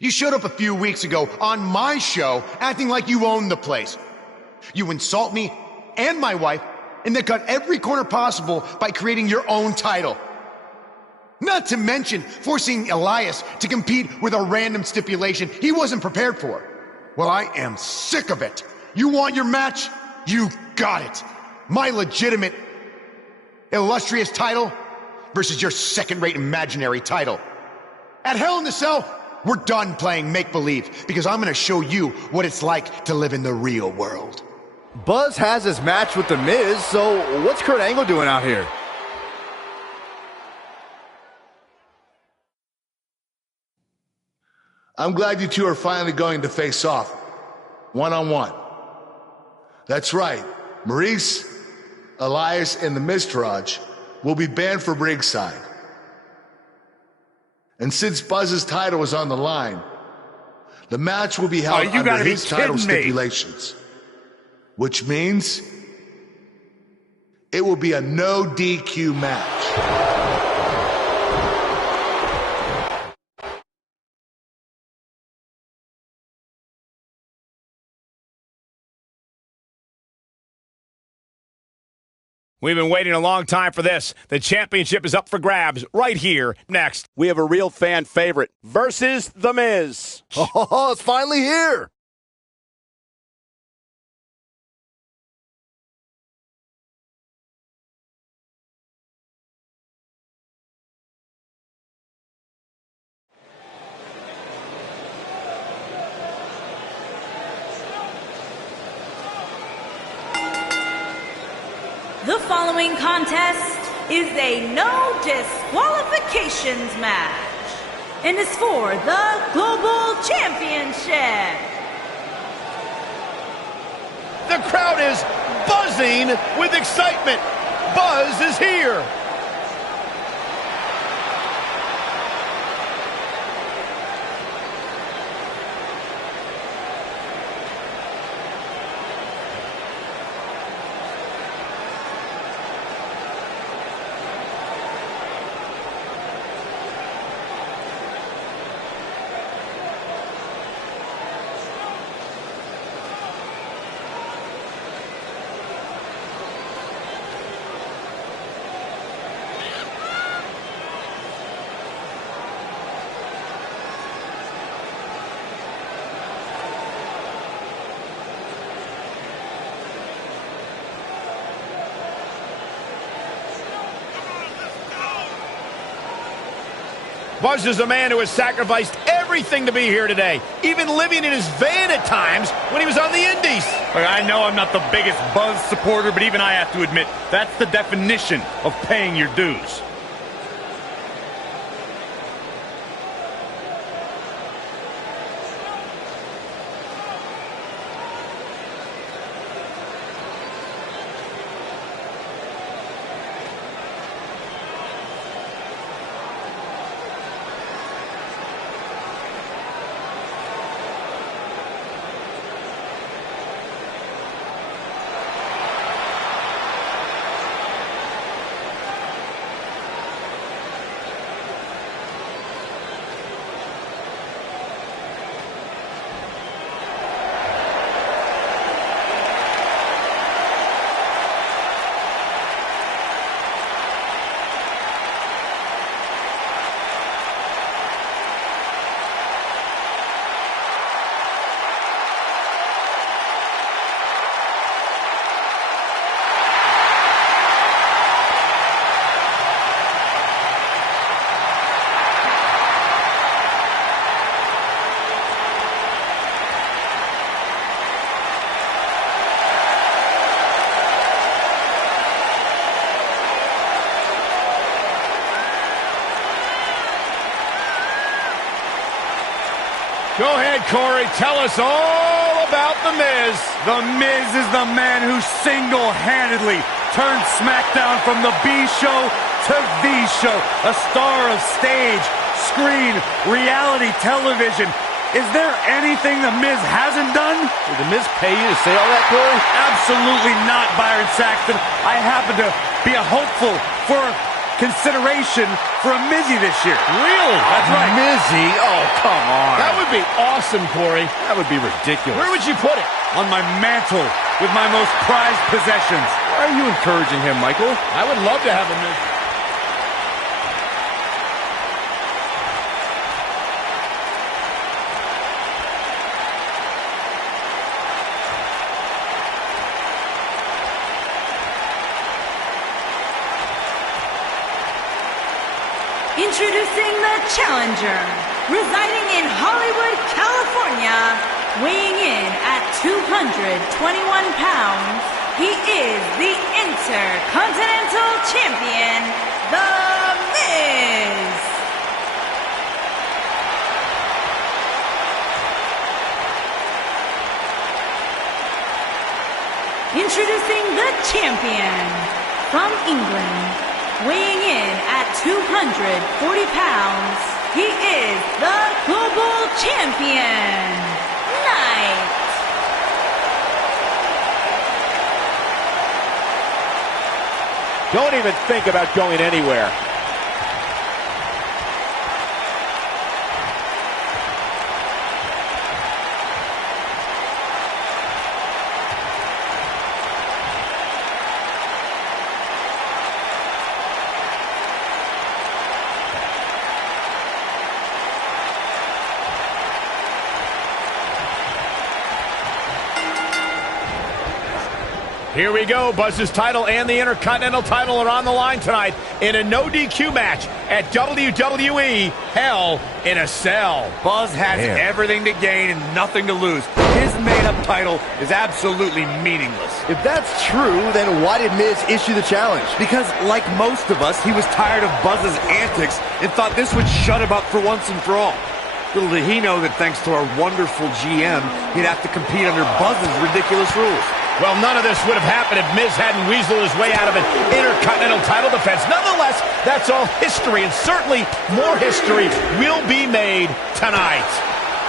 You showed up a few weeks ago on my show acting like you owned the place. You insult me and my wife and then cut every corner possible by creating your own title. Not to mention forcing Elias to compete with a random stipulation he wasn't prepared for. Well, I am sick of it. You want your match? You got it. My legitimate, illustrious title versus your second-rate imaginary title. At Hell in the Cell, we're done playing make-believe because I'm going to show you what it's like to live in the real world. Buzz has his match with The Miz, so what's Kurt Angle doing out here? I'm glad you two are finally going to face off, one-on-one. That's right, Maurice, Elias, and the Miztourage will be banned from ringside. And since Buzz's title is on the line, the match will be held under his title stipulations. Which means it will be a no DQ match. We've been waiting a long time for this. The championship is up for grabs right here. Next, we have a real fan favorite versus The Miz. Oh, it's finally here. The following contest is a no disqualifications match and is for the Global Championship. The crowd is buzzing with excitement. Buzz is here. Buzz is a man who has sacrificed everything to be here today, even living in his van at times when he was on the Indies. Look, I know I'm not the biggest Buzz supporter, but even I have to admit, that's the definition of paying your dues. Go ahead, Corey. Tell us all about The Miz. The Miz is the man who single-handedly turned SmackDown from the B show to the show. A star of stage, screen, reality television. Is there anything The Miz hasn't done? Did The Miz pay you to say all that, Corey? Absolutely not, Byron Saxton. I happen to be a hopeful for consideration for a Mizzy this year. Really? That's right. Mizzy? Oh, come on. That would be awesome, Corey. That would be ridiculous. Where would you put it? On my mantle with my most prized possessions. Why are you encouraging him, Michael? I would love to have a Mizzy. Introducing the challenger, residing in Hollywood, California, weighing in at 221 pounds, he is the Intercontinental Champion, The Miz. Introducing the champion from England, weighing in at 240 pounds, he is the Global Champion, Knight. Don't even think about going anywhere. Here we go. Buzz's title and the Intercontinental title are on the line tonight in a no DQ match at WWE Hell in a Cell. Buzz has everything to gain and nothing to lose. His made-up title is absolutely meaningless. If that's true, then why did Miz issue the challenge? Because, like most of us, he was tired of Buzz's antics and thought this would shut him up for once and for all. Little did he know that thanks to our wonderful GM, he'd have to compete under Buzz's ridiculous rules. Well, none of this would have happened if Miz hadn't weaseled his way out of an Intercontinental title defense. Nonetheless, that's all history, and certainly more history will be made tonight.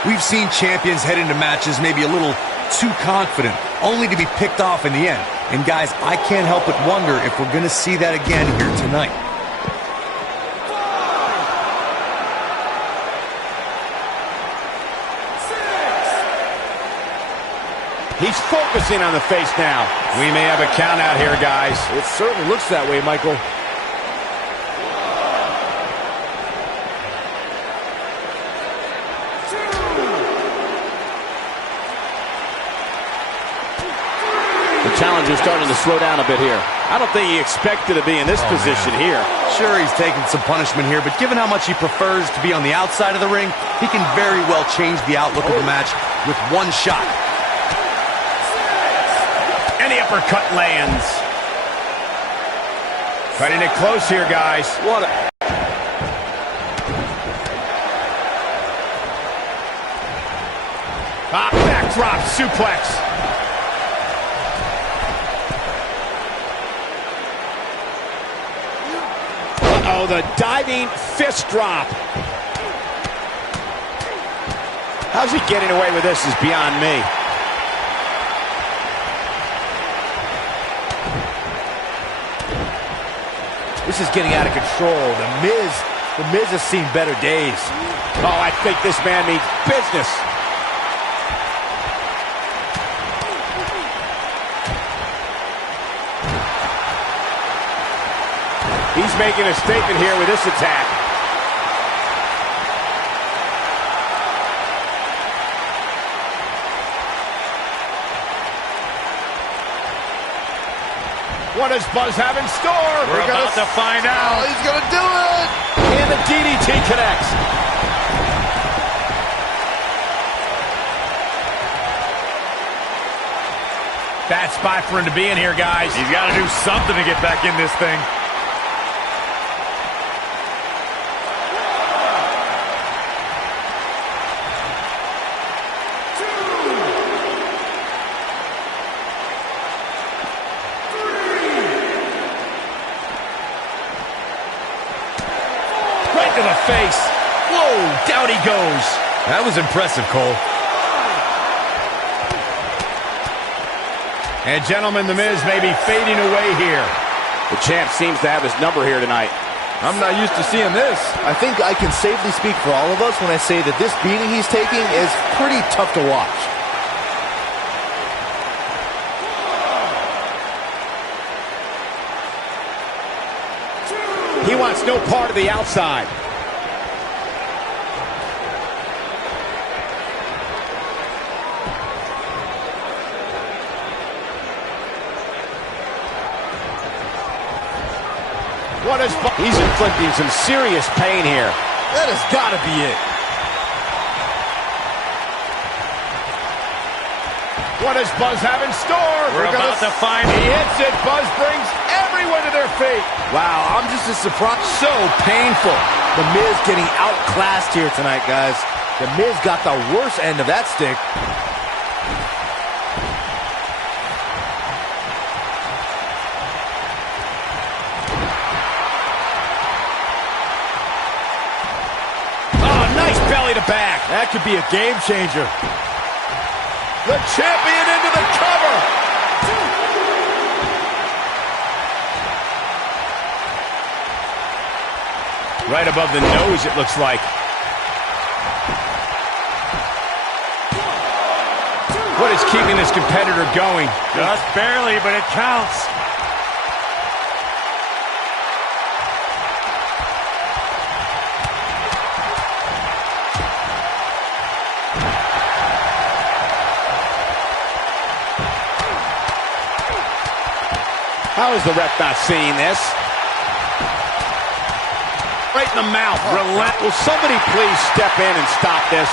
We've seen champions head into matches maybe a little too confident, only to be picked off in the end. And guys, I can't help but wonder if we're going to see that again here tonight. He's focusing on the face now. We may have a count out here, guys. It certainly looks that way, Michael. The challenger's starting to slow down a bit here. I don't think he expected to be in this position here. Sure, he's taking some punishment here, but given how much he prefers to be on the outside of the ring, he can very well change the outlook of the match with one shot. And the uppercut lands. Cutting it close here, guys. What a... Backdrop suplex. Uh-oh, the diving fist drop. How's he getting away with this is beyond me. This is getting out of control. The Miz has seen better days. Oh, I think this man means business. He's making a statement here with this attack. What does Buzz have in store? We're about to find out. Oh, he's going to do it. And the DDT connects. Bad spot for him to be in here, guys. He's got to do something to get back in this thing. To the face. Whoa, down he goes. That was impressive, Cole. And gentlemen, the Miz may be fading away here. The champ seems to have his number here tonight. I'm not used to seeing this. I think I can safely speak for all of us when I say that this beating he's taking is pretty tough to watch. He wants no part of the outside. He's inflicting some serious pain here. That has got to be it. What does Buzz have in store? We're about to find He hits it. Buzz brings everyone to their feet. Wow, I'm just as surprised. So painful. The Miz getting outclassed here tonight, guys. The Miz got the worst end of that stick. Back. That could be a game changer. The champion into the cover. Right above the nose, it looks like. What is keeping this competitor going? Just barely, but it counts. How is the ref not seeing this? Right in the mouth. Will somebody please step in and stop this?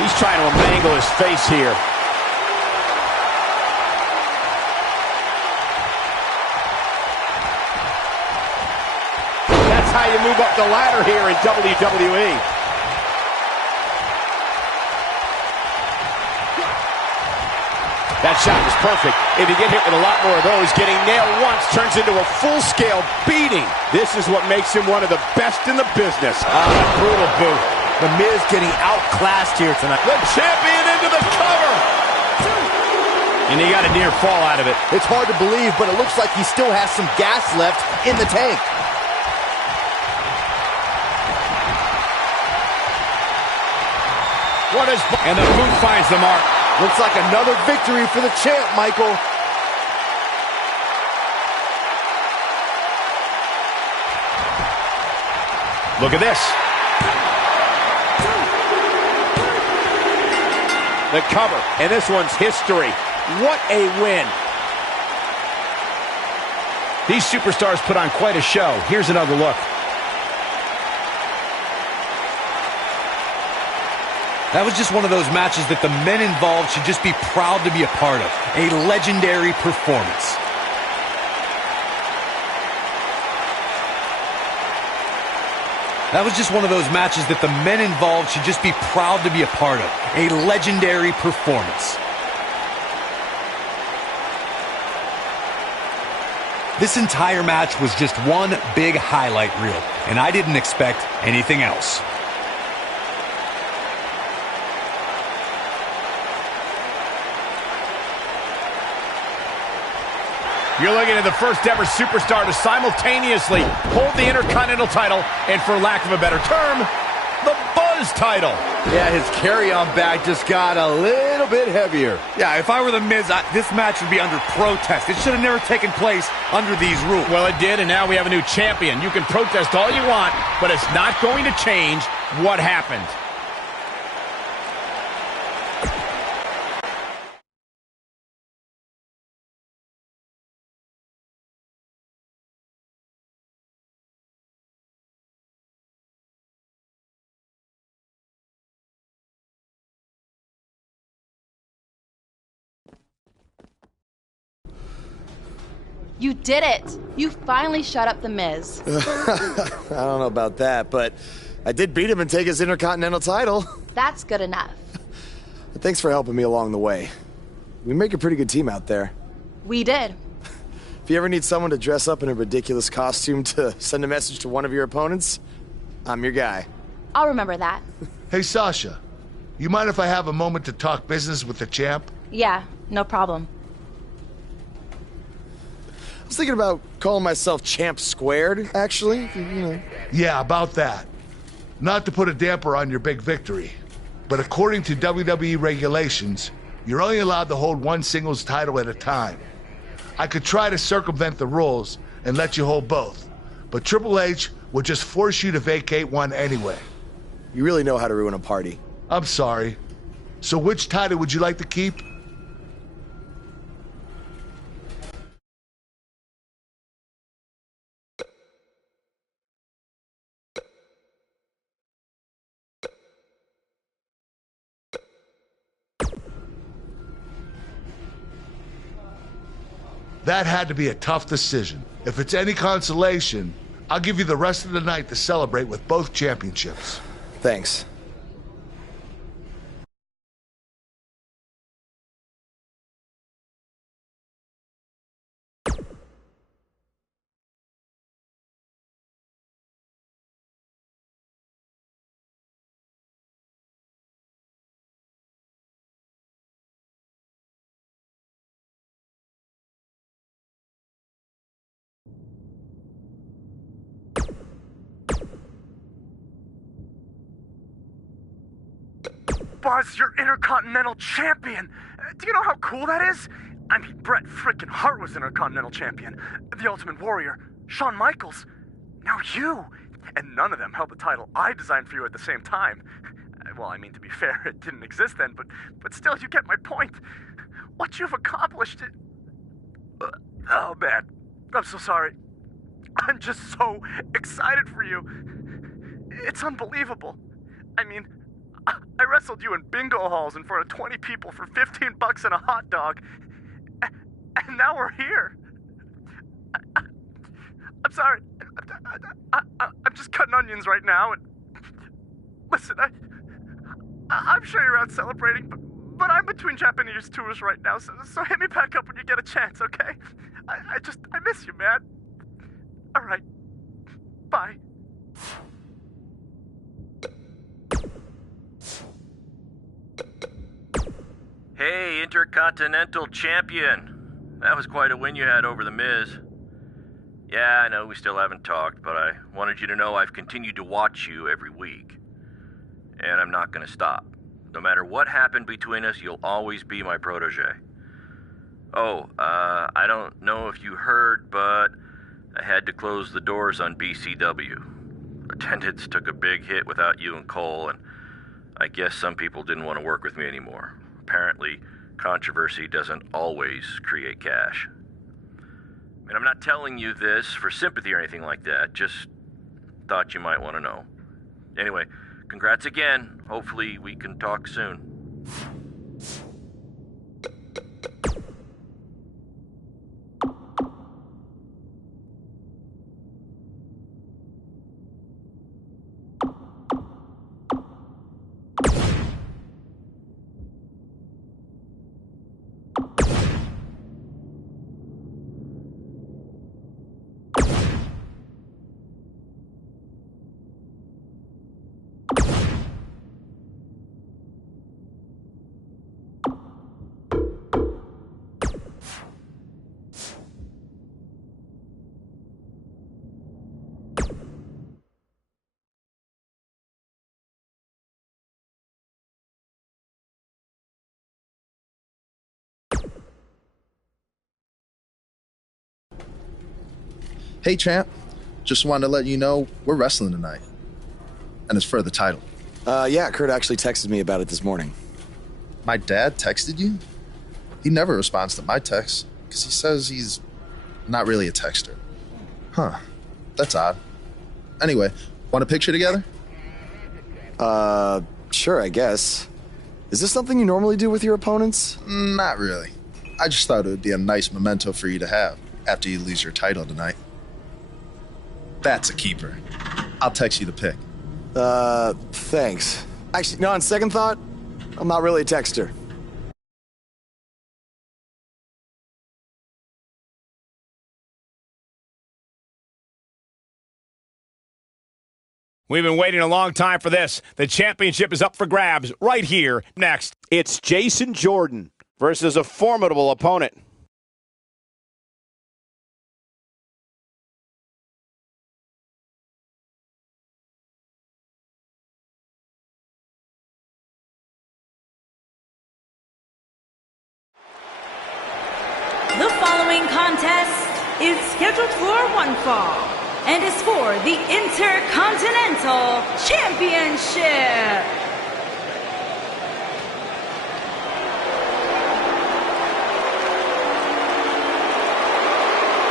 He's trying to mangle his face here. That's how you move up the ladder here in WWE. That shot was perfect. If you get hit with a lot more of those, getting nailed once turns into a full-scale beating. This is what makes him one of the best in the business. Brutal boot. The Miz getting outclassed here tonight. The champion into the cover. And he got a near fall out of it. It's hard to believe, but it looks like he still has some gas left in the tank. And the boot finds the mark. Looks like another victory for the champ, Michael. Look at this. The cover, and this one's history. What a win. These superstars put on quite a show. Here's another look. That was just one of those matches that the men involved should just be proud to be a part of. A legendary performance. That was just one of those matches that the men involved should just be proud to be a part of. A legendary performance. This entire match was just one big highlight reel, and I didn't expect anything else. You're looking at the first ever superstar to simultaneously hold the Intercontinental title and, for lack of a better term, the Buzz title. Yeah, his carry-on bag just got a little bit heavier. Yeah, if I were the Miz, this match would be under protest. It should have never taken place under these rules. Well, it did, and now we have a new champion. You can protest all you want, but it's not going to change what happened. You did it! You finally shut up the Miz. I don't know about that, but I did beat him and take his Intercontinental title. That's good enough. Thanks for helping me along the way. We make a pretty good team out there. We did. If you ever need someone to dress up in a ridiculous costume to send a message to one of your opponents, I'm your guy. I'll remember that. Hey, Sasha, you mind if I have a moment to talk business with the champ? Yeah, no problem. I was thinking about calling myself Champ Squared, actually. You know. Yeah, about that. Not to put a damper on your big victory, but according to WWE regulations, you're only allowed to hold one singles title at a time. I could try to circumvent the rules and let you hold both, but Triple H would just force you to vacate one anyway. You really know how to ruin a party. I'm sorry. So which title would you like to keep? That had to be a tough decision. If it's any consolation, I'll give you the rest of the night to celebrate with both championships. Thanks. Buzz, you're Intercontinental Champion. Do you know how cool that is? I mean, Bret frickin' Hart was Intercontinental Champion. The Ultimate Warrior, Shawn Michaels. Now you. And none of them held the title I designed for you at the same time. Well, I mean, to be fair, it didn't exist then, but still, you get my point. What you've accomplished... Oh, man. I'm so sorry. I'm just so excited for you. It's unbelievable. I mean... I wrestled you in bingo halls in front of 20 people for $15 and a hot dog. And now we're here. I'm sorry. I'm just cutting onions right now. And listen, I'm sure you're out celebrating, but I'm between Japanese tours right now, so hit me back up when you get a chance, okay? I miss you, man. All right. Bye. Hey, Intercontinental Champion. That was quite a win you had over The Miz. Yeah, I know we still haven't talked, but I wanted you to know I've continued to watch you every week. And I'm not going to stop. No matter what happened between us, you'll always be my protege. Oh, I don't know if you heard, but I had to close the doors on BCW. Attendance took a big hit without you and Cole, and I guess some people didn't want to work with me anymore. Apparently, controversy doesn't always create cash. And I'm not telling you this for sympathy or anything like that, just thought you might want to know. Anyway, congrats again. Hopefully we can talk soon. Hey, champ. Just wanted to let you know we're wrestling tonight. And it's for the title. Yeah, Kurt actually texted me about it this morning. My dad texted you? He never responds to my texts because he says he's not really a texter. Huh. That's odd. Anyway, want a picture together? Sure, I guess. Is this something you normally do with your opponents? Not really. I just thought it would be a nice memento for you to have after you lose your title tonight. That's a keeper. I'll text you the pic. Thanks. Actually, no, on second thought, I'm not really a texter. We've been waiting a long time for this. The championship is up for grabs right here next. It's Jason Jordan versus a formidable opponent. following contest is scheduled for one fall and is for the Intercontinental Championship.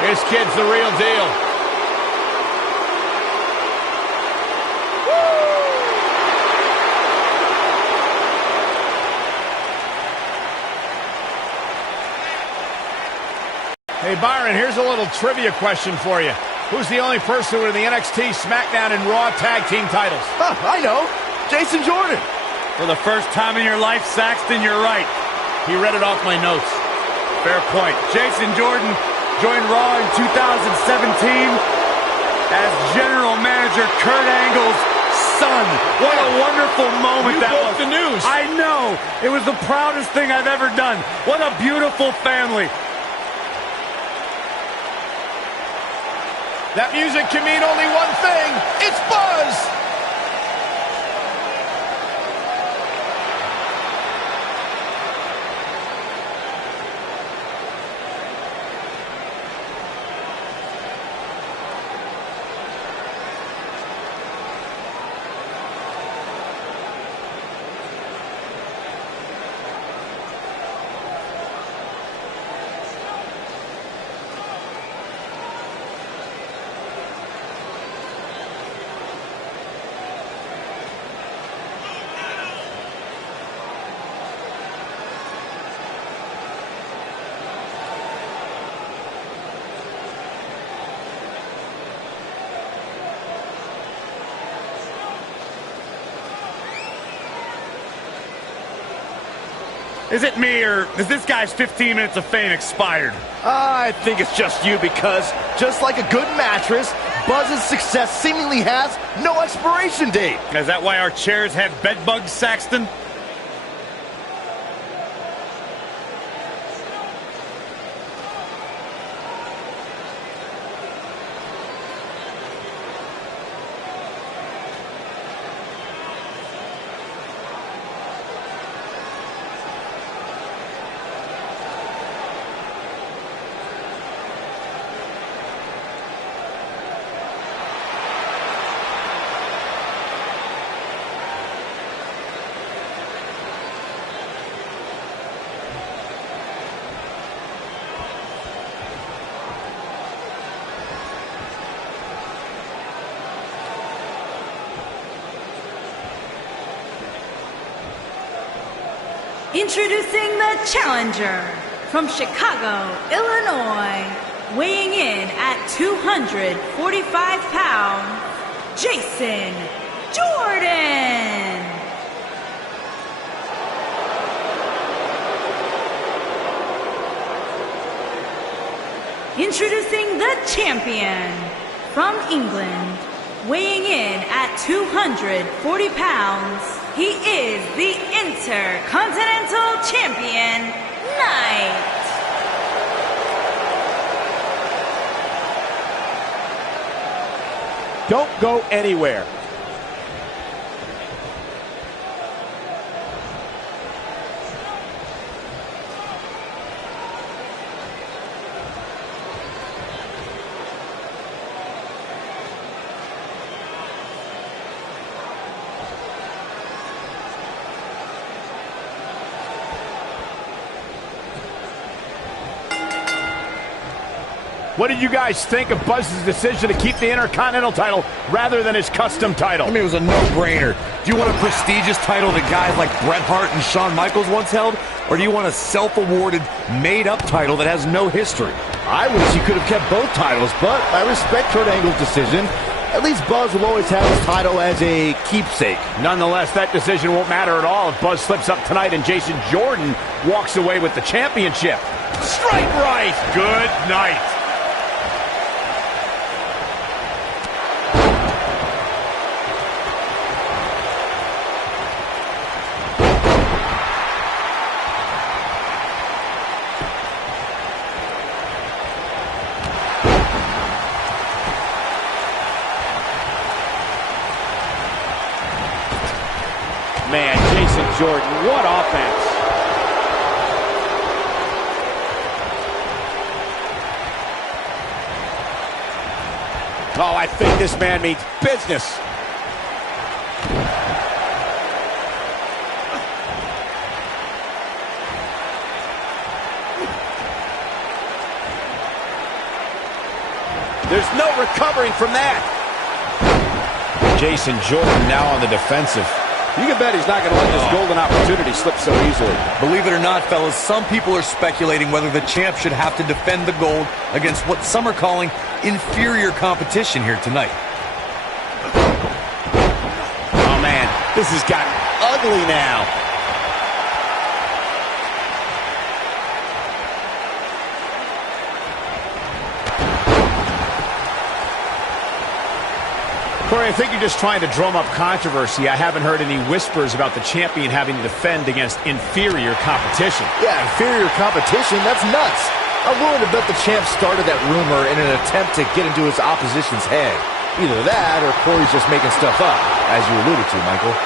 This kid's the real deal. Hey, Byron, here's a little trivia question for you. Who's the only person with the NXT, SmackDown, and Raw tag team titles? Huh, I know. Jason Jordan. For the first time in your life, Saxton, you're right. He read it off my notes. Fair point. Jason Jordan joined Raw in 2017 as General Manager Kurt Angle's son. What a wonderful moment that was. The news. I know. It was the proudest thing I've ever done. What a beautiful family. That music can mean only one thing. It's Buzz. Is it me, or is this guy's 15 minutes of fame expired? I think it's just you, because just like a good mattress, Buzz's success seemingly has no expiration date. Is that why our chairs have bed bugs, Saxton? Introducing the challenger from Chicago, Illinois, weighing in at 245 pounds, Jason Jordan. Introducing the champion from England, weighing in at 240 pounds, he is the Intercontinental Champion, Knight. Don't go anywhere. What did you guys think of Buzz's decision to keep the Intercontinental title rather than his custom title? I mean, it was a no-brainer. Do you want a prestigious title that guys like Bret Hart and Shawn Michaels once held? Or do you want a self-awarded, made-up title that has no history? I wish he could have kept both titles, but I respect Kurt Angle's decision. At least Buzz will always have his title as a keepsake. Nonetheless, that decision won't matter at all if Buzz slips up tonight and Jason Jordan walks away with the championship. Strike right! Good night. Man, Jason Jordan, what offense. Oh, I think this man means business. There's no recovering from that. Jason Jordan now on the defensive. You can bet he's not going to let this golden opportunity slip so easily. Believe it or not, fellas, some people are speculating whether the champ should have to defend the gold against what some are calling inferior competition here tonight. Oh, man, this has gotten ugly now. Corey, I think you're just trying to drum up controversy. I haven't heard any whispers about the champion having to defend against inferior competition. Yeah, inferior competition? That's nuts. I'm willing to bet the champ started that rumor in an attempt to get into his opposition's head. Either that, or Corey's just making stuff up, as you alluded to, Michael.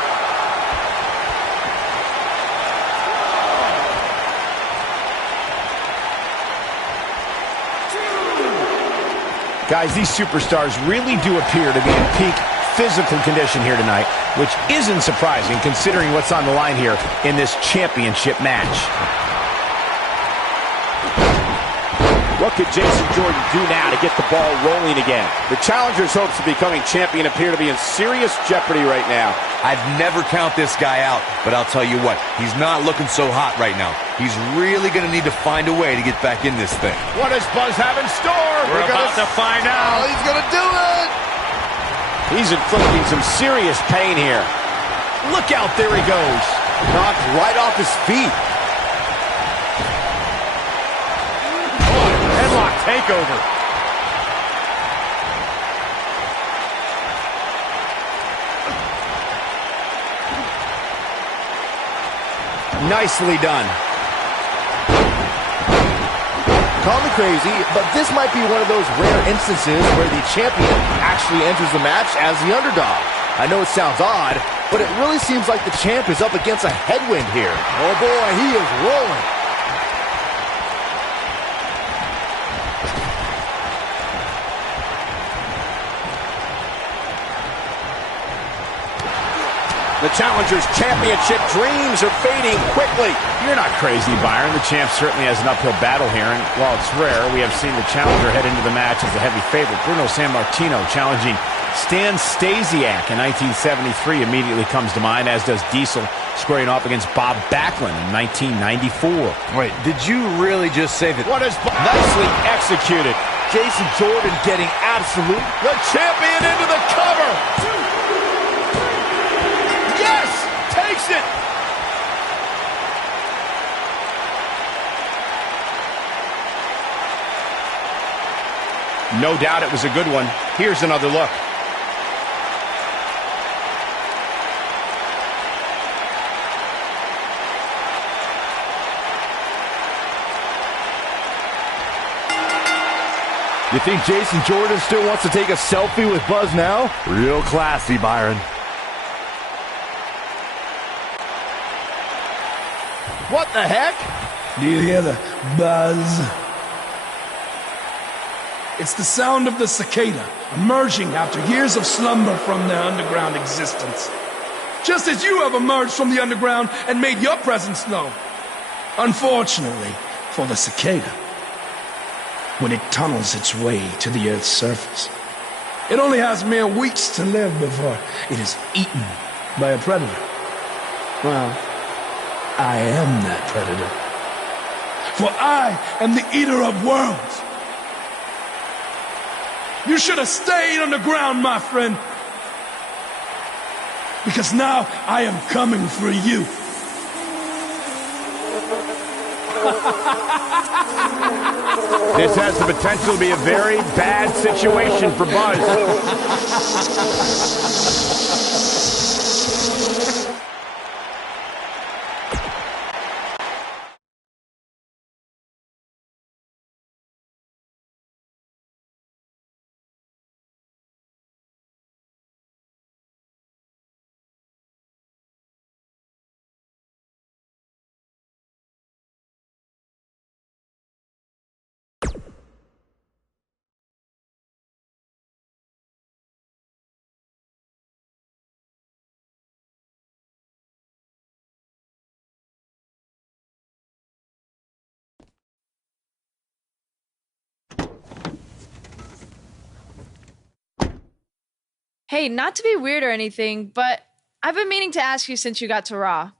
Guys, these superstars really do appear to be in peak physical condition here tonight, which isn't surprising considering what's on the line here in this championship match. What could Jason Jordan do now to get the ball rolling again? The challenger's hopes of becoming champion appear to be in serious jeopardy right now. I'd never count this guy out, but I'll tell you what, he's not looking so hot right now. He's really going to need to find a way to get back in this thing. What does Buzz have in store? We're about to find out. Oh, he's going to do it. He's inflicting some serious pain here. Look out, there he goes. Knocked right off his feet. Headlock takeover. Nicely done. Call me crazy, but this might be one of those rare instances where the champion actually enters the match as the underdog. I know it sounds odd, but it really seems like the champ is up against a headwind here. Oh boy, he is rolling. The challenger's championship dreams are fading quickly. You're not crazy, Byron. The champ certainly has an uphill battle here, and while it's rare, we have seen the challenger head into the match as a heavy favorite. Bruno Sammartino challenging Stan Stasiak in 1973 immediately comes to mind, as does Diesel squaring off against Bob Backlund in 1994. Wait, did you really just say that? What is nicely executed? Jason Jordan getting absolute. The champion into the cover. Yes! Takes it! No doubt it was a good one. Here's another look. You think Jason Jordan still wants to take a selfie with Buzz now? Real classy, Byron. What the heck? Do you hear the buzz? It's the sound of the cicada emerging after years of slumber from their underground existence. Just as you have emerged from the underground and made your presence known. Unfortunately for the cicada, when it tunnels its way to the Earth's surface, it only has mere weeks to live before it is eaten by a predator. Well, I am that predator. For I am the eater of worlds. You should have stayed underground, my friend. Because now I am coming for you. This has the potential to be a very bad situation for Buzz. Hey, not to be weird or anything, but I've been meaning to ask you since you got to Raw.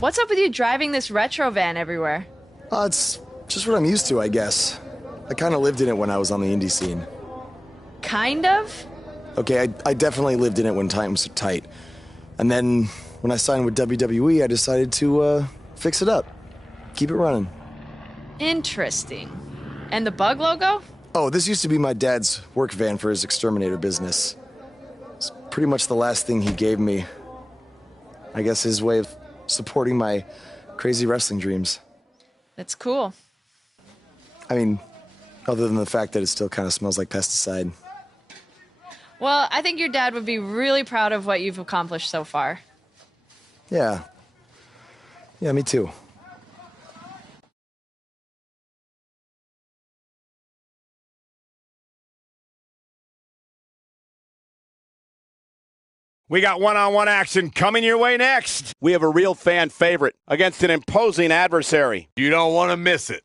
What's up with you driving this retro van everywhere? It's just what I'm used to, I guess. I kind of lived in it when I was on the indie scene. Kind of? Okay, I definitely lived in it when times were tight. And then when I signed with WWE, I decided to fix it up. Keep it running. Interesting. And the bug logo? Oh, this used to be my dad's work van for his exterminator business. It's pretty much the last thing he gave me. I guess his way of supporting my crazy wrestling dreams. That's cool. I mean, other than the fact that it still kind of smells like pesticide. Well, I think your dad would be really proud of what you've accomplished so far. Yeah. Yeah, me too. We got one-on-one action coming your way next. We have a real fan favorite against an imposing adversary. You don't want to miss it.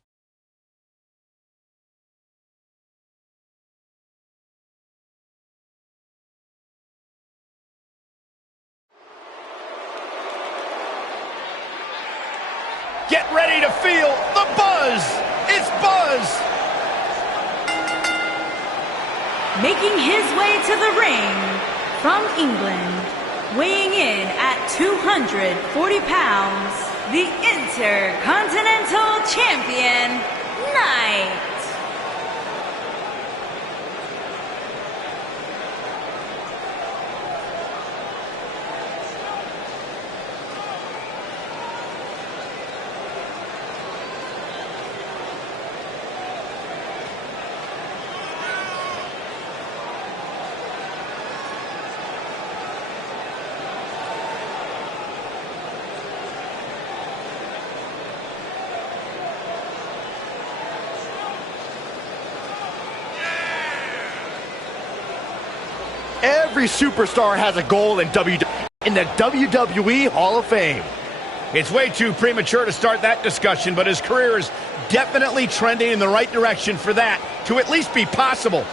Get ready to feel the buzz. It's Buzz. Making his way to the ring from England, weighing in at 240 pounds, the Intercontinental Champion, Knight. Every superstar has a goal in the WWE Hall of Fame. It's way too premature to start that discussion, but his career is definitely trending in the right direction for that to at least be possible.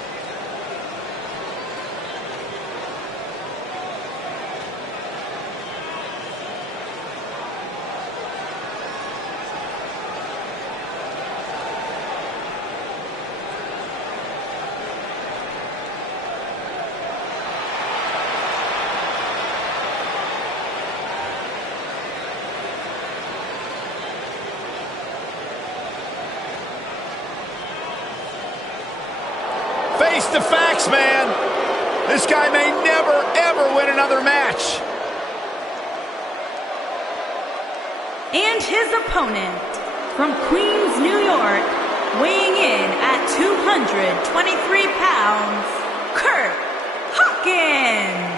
Face the facts, man. This guy may never, ever win another match. And his opponent from Queens, New York, weighing in at 223 pounds, Kurt Hawkins.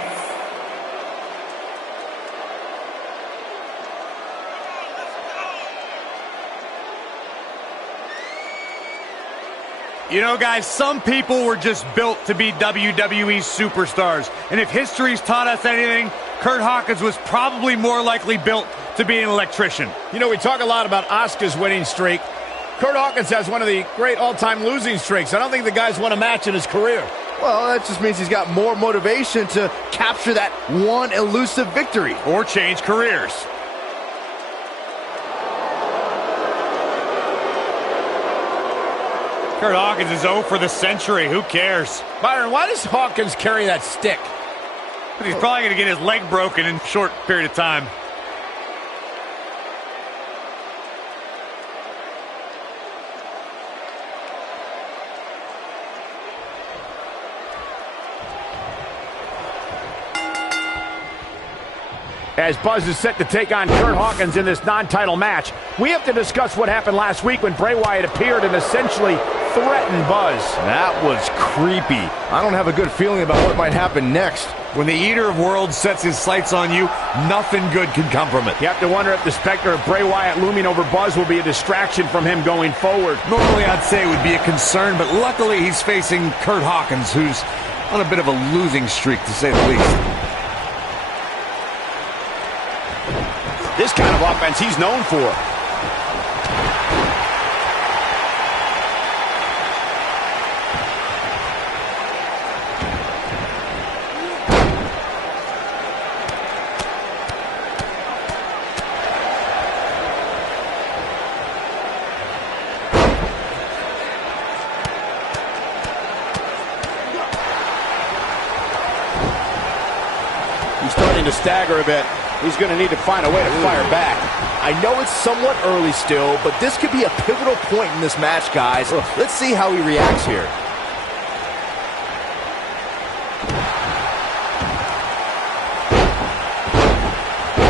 You know, guys, some people were just built to be WWE superstars. And if history's taught us anything, Kurt Hawkins was probably more likely built to be an electrician. You know, we talk a lot about Asuka's winning streak. Kurt Hawkins has one of the great all-time losing streaks. I don't think the guy's won a match in his career. Well, that just means he's got more motivation to capture that one elusive victory. Or change careers. Kurt Hawkins is 0 for the century. Who cares? Byron, why does Hawkins carry that stick? He's probably going to get his leg broken in a short period of time. As Buzz is set to take on Kurt Hawkins in this non-title match, we have to discuss what happened last week when Bray Wyatt appeared and essentially threatened Buzz. That was creepy. I don't have a good feeling about what might happen next. When the Eater of Worlds sets his sights on you, nothing good can come from it. You have to wonder if the specter of Bray Wyatt looming over Buzz will be a distraction from him going forward. Normally I'd say it would be a concern, but luckily he's facing Kurt Hawkins, who's on a bit of a losing streak, to say the least. This kind of offense he's known for. He's starting to stagger a bit. He's going to need to find a way to fire back. I know it's somewhat early still, but this could be a pivotal point in this match, guys. Let's see how he reacts here.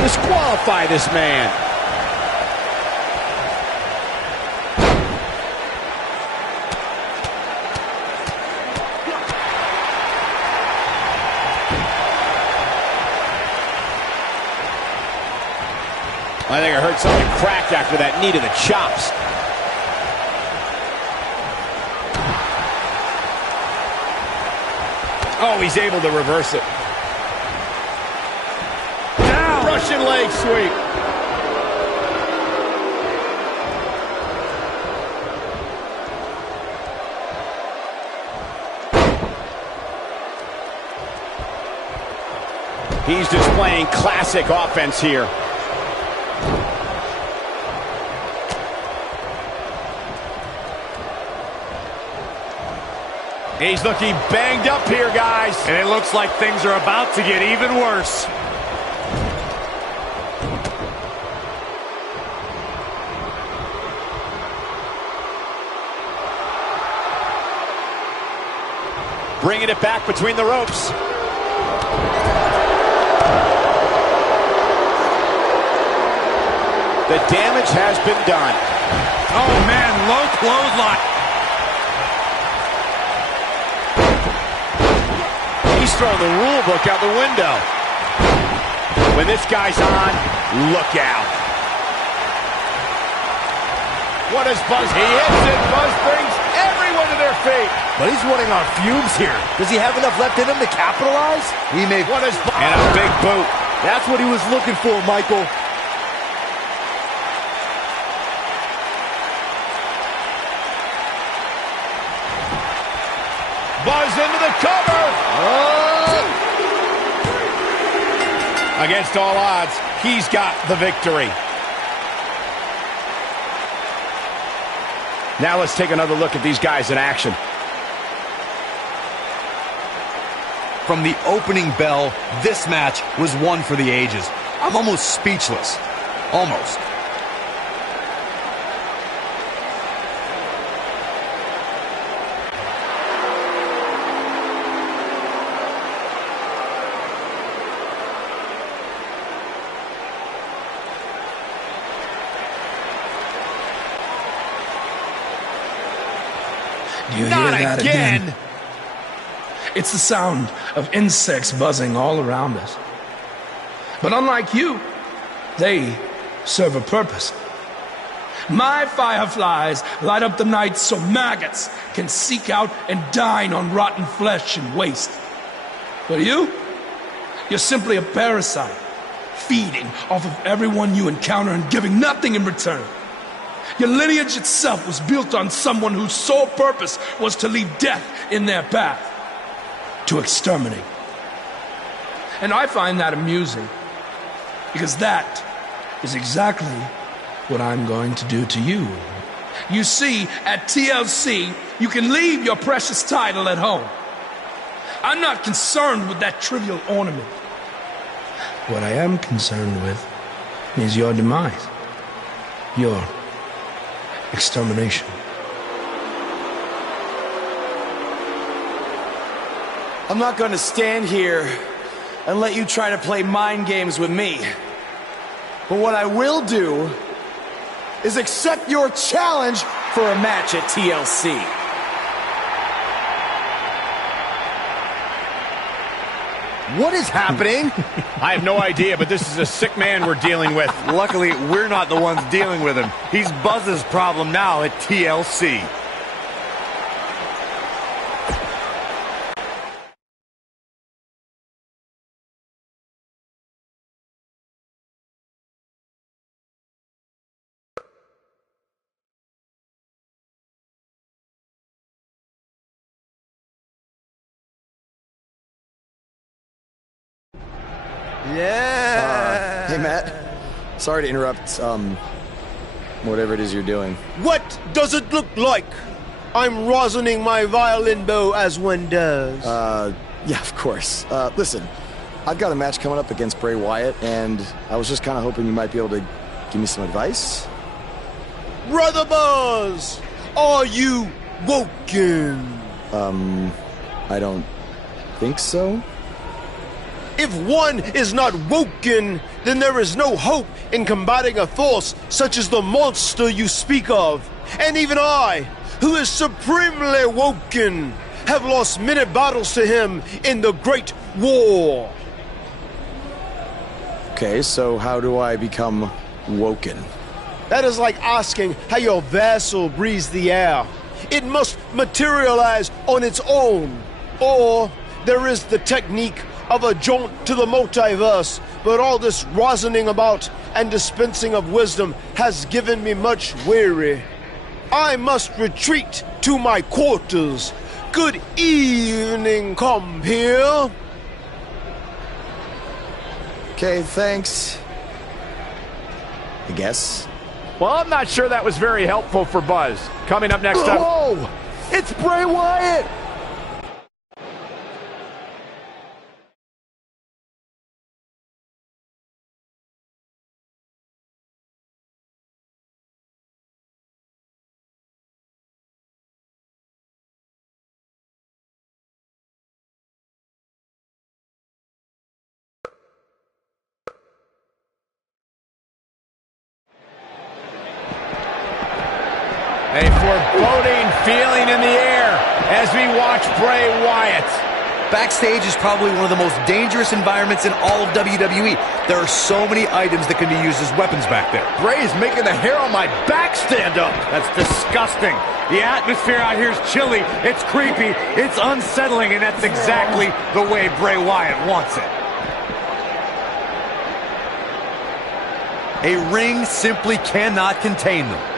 Disqualify this man. I think I heard something crack after that knee to the chops. Oh, he's able to reverse it. Down! Russian leg sweep. He's displaying classic offense here. He's looking banged up here, guys. And it looks like things are about to get even worse. Bringing it back between the ropes. The damage has been done. Oh, man, low clothesline. He's throwing the rule book out the window. When this guy's on, look out. What is Buzz? He hits it. Buzz brings everyone to their feet. But he's running on fumes here. Does he have enough left in him to capitalize? What is Buzz? And a big boot. That's what he was looking for, Michael. Buzz into the cover. Against all odds, he's got the victory. Now let's take another look at these guys in action. From the opening bell, this match was one for the ages. I'm almost speechless. Almost. Do you hear that again? It's the sound of insects buzzing all around us. But unlike you, they serve a purpose. My fireflies light up the night so maggots can seek out and dine on rotten flesh and waste. But you're simply a parasite, feeding off of everyone you encounter and giving nothing in return. Your lineage itself was built on someone whose sole purpose was to leave death in their path, to exterminate. And I find that amusing, because that is exactly what I'm going to do to you. You see, at TLC, you can leave your precious title at home. I'm not concerned with that trivial ornament. What I am concerned with is your demise, your extermination. I'm not going to stand here and let you try to play mind games with me. But what I will do is accept your challenge for a match at TLC. What is happening? I have no idea, but this is a sick man we're dealing with. Luckily, we're not the ones dealing with him. He's Buzz's problem now at TLC. Yeah. Hey, Matt. Sorry to interrupt, whatever it is you're doing. What does it look like? I'm rosining my violin bow as one does. Yeah, of course. Listen, I've got a match coming up against Bray Wyatt, and I was just kind of hoping you might be able to give me some advice. Brother Buzz, are you woken? I don't think so. If one is not woken, then there is no hope in combating a force such as the monster you speak of. And even I, who is supremely woken, have lost many battles to him in the Great War. Okay, so how do I become woken? That is like asking how your vessel breathes the air. It must materialize on its own. Or there is the technique of a jaunt to the multiverse, but all this rosining about and dispensing of wisdom has given me much weary. I must retreat to my quarters. Good evening, compeer. Okay, thanks. I guess. Well, I'm not sure that was very helpful for Buzz. Coming up next time. Whoa! It's Bray Wyatt! A foreboding feeling in the air as we watch Bray Wyatt. Backstage is probably one of the most dangerous environments in all of WWE. There are so many items that can be used as weapons back there. Bray is making the hair on my back stand up. That's disgusting. The atmosphere out here is chilly, it's creepy, it's unsettling, and that's exactly the way Bray Wyatt wants it. A ring simply cannot contain them.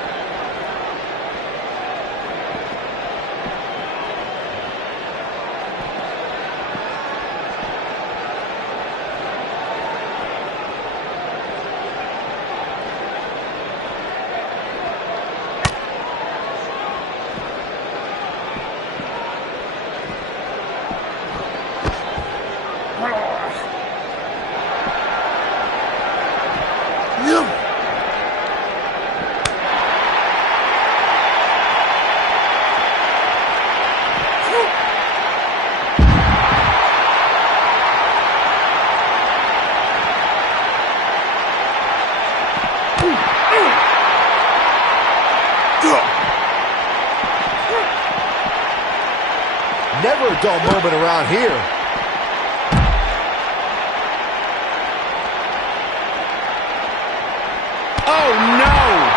Never a dull moment around here. Oh, no!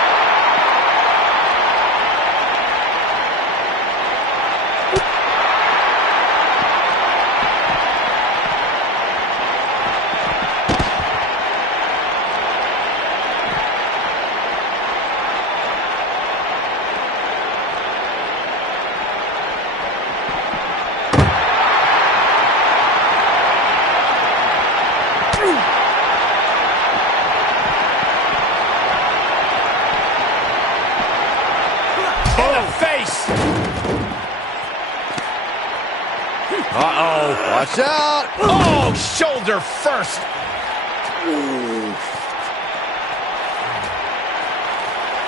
Uh-oh. Watch out. Oh, shoulder first.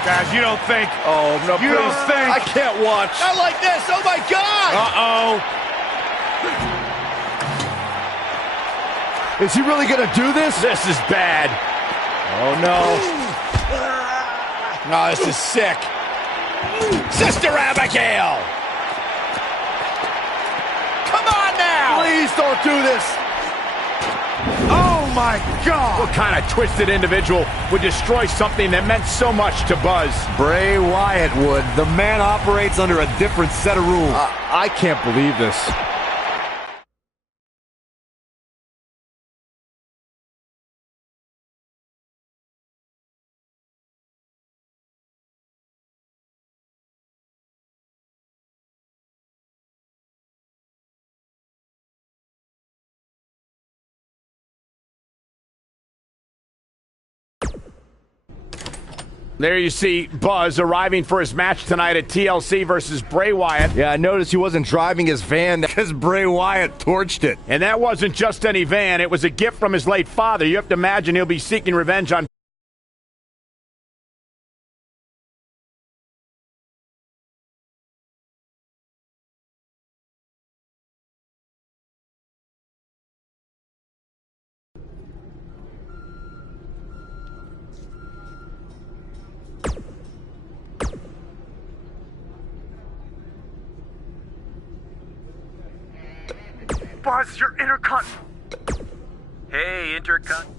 Guys, you don't think. Oh, no, You don't think. I can't watch. Not like this. Oh, my God. Uh-oh. Is he really going to do this? This is bad. Oh, no. Oh, this is sick. Sister Abigail. Come on now. Please don't do this. Oh, my God. What kind of twisted individual would destroy something that meant so much to Buzz? Bray Wyatt would. The man operates under a different set of rules. I can't believe this. There you see Buzz arriving for his match tonight at TLC versus Bray Wyatt. Yeah, I noticed he wasn't driving his van because Bray Wyatt torched it. And that wasn't just any van, it was a gift from his late father. You have to imagine he'll be seeking revenge on Buzz, your intercon... Hey, Intercon...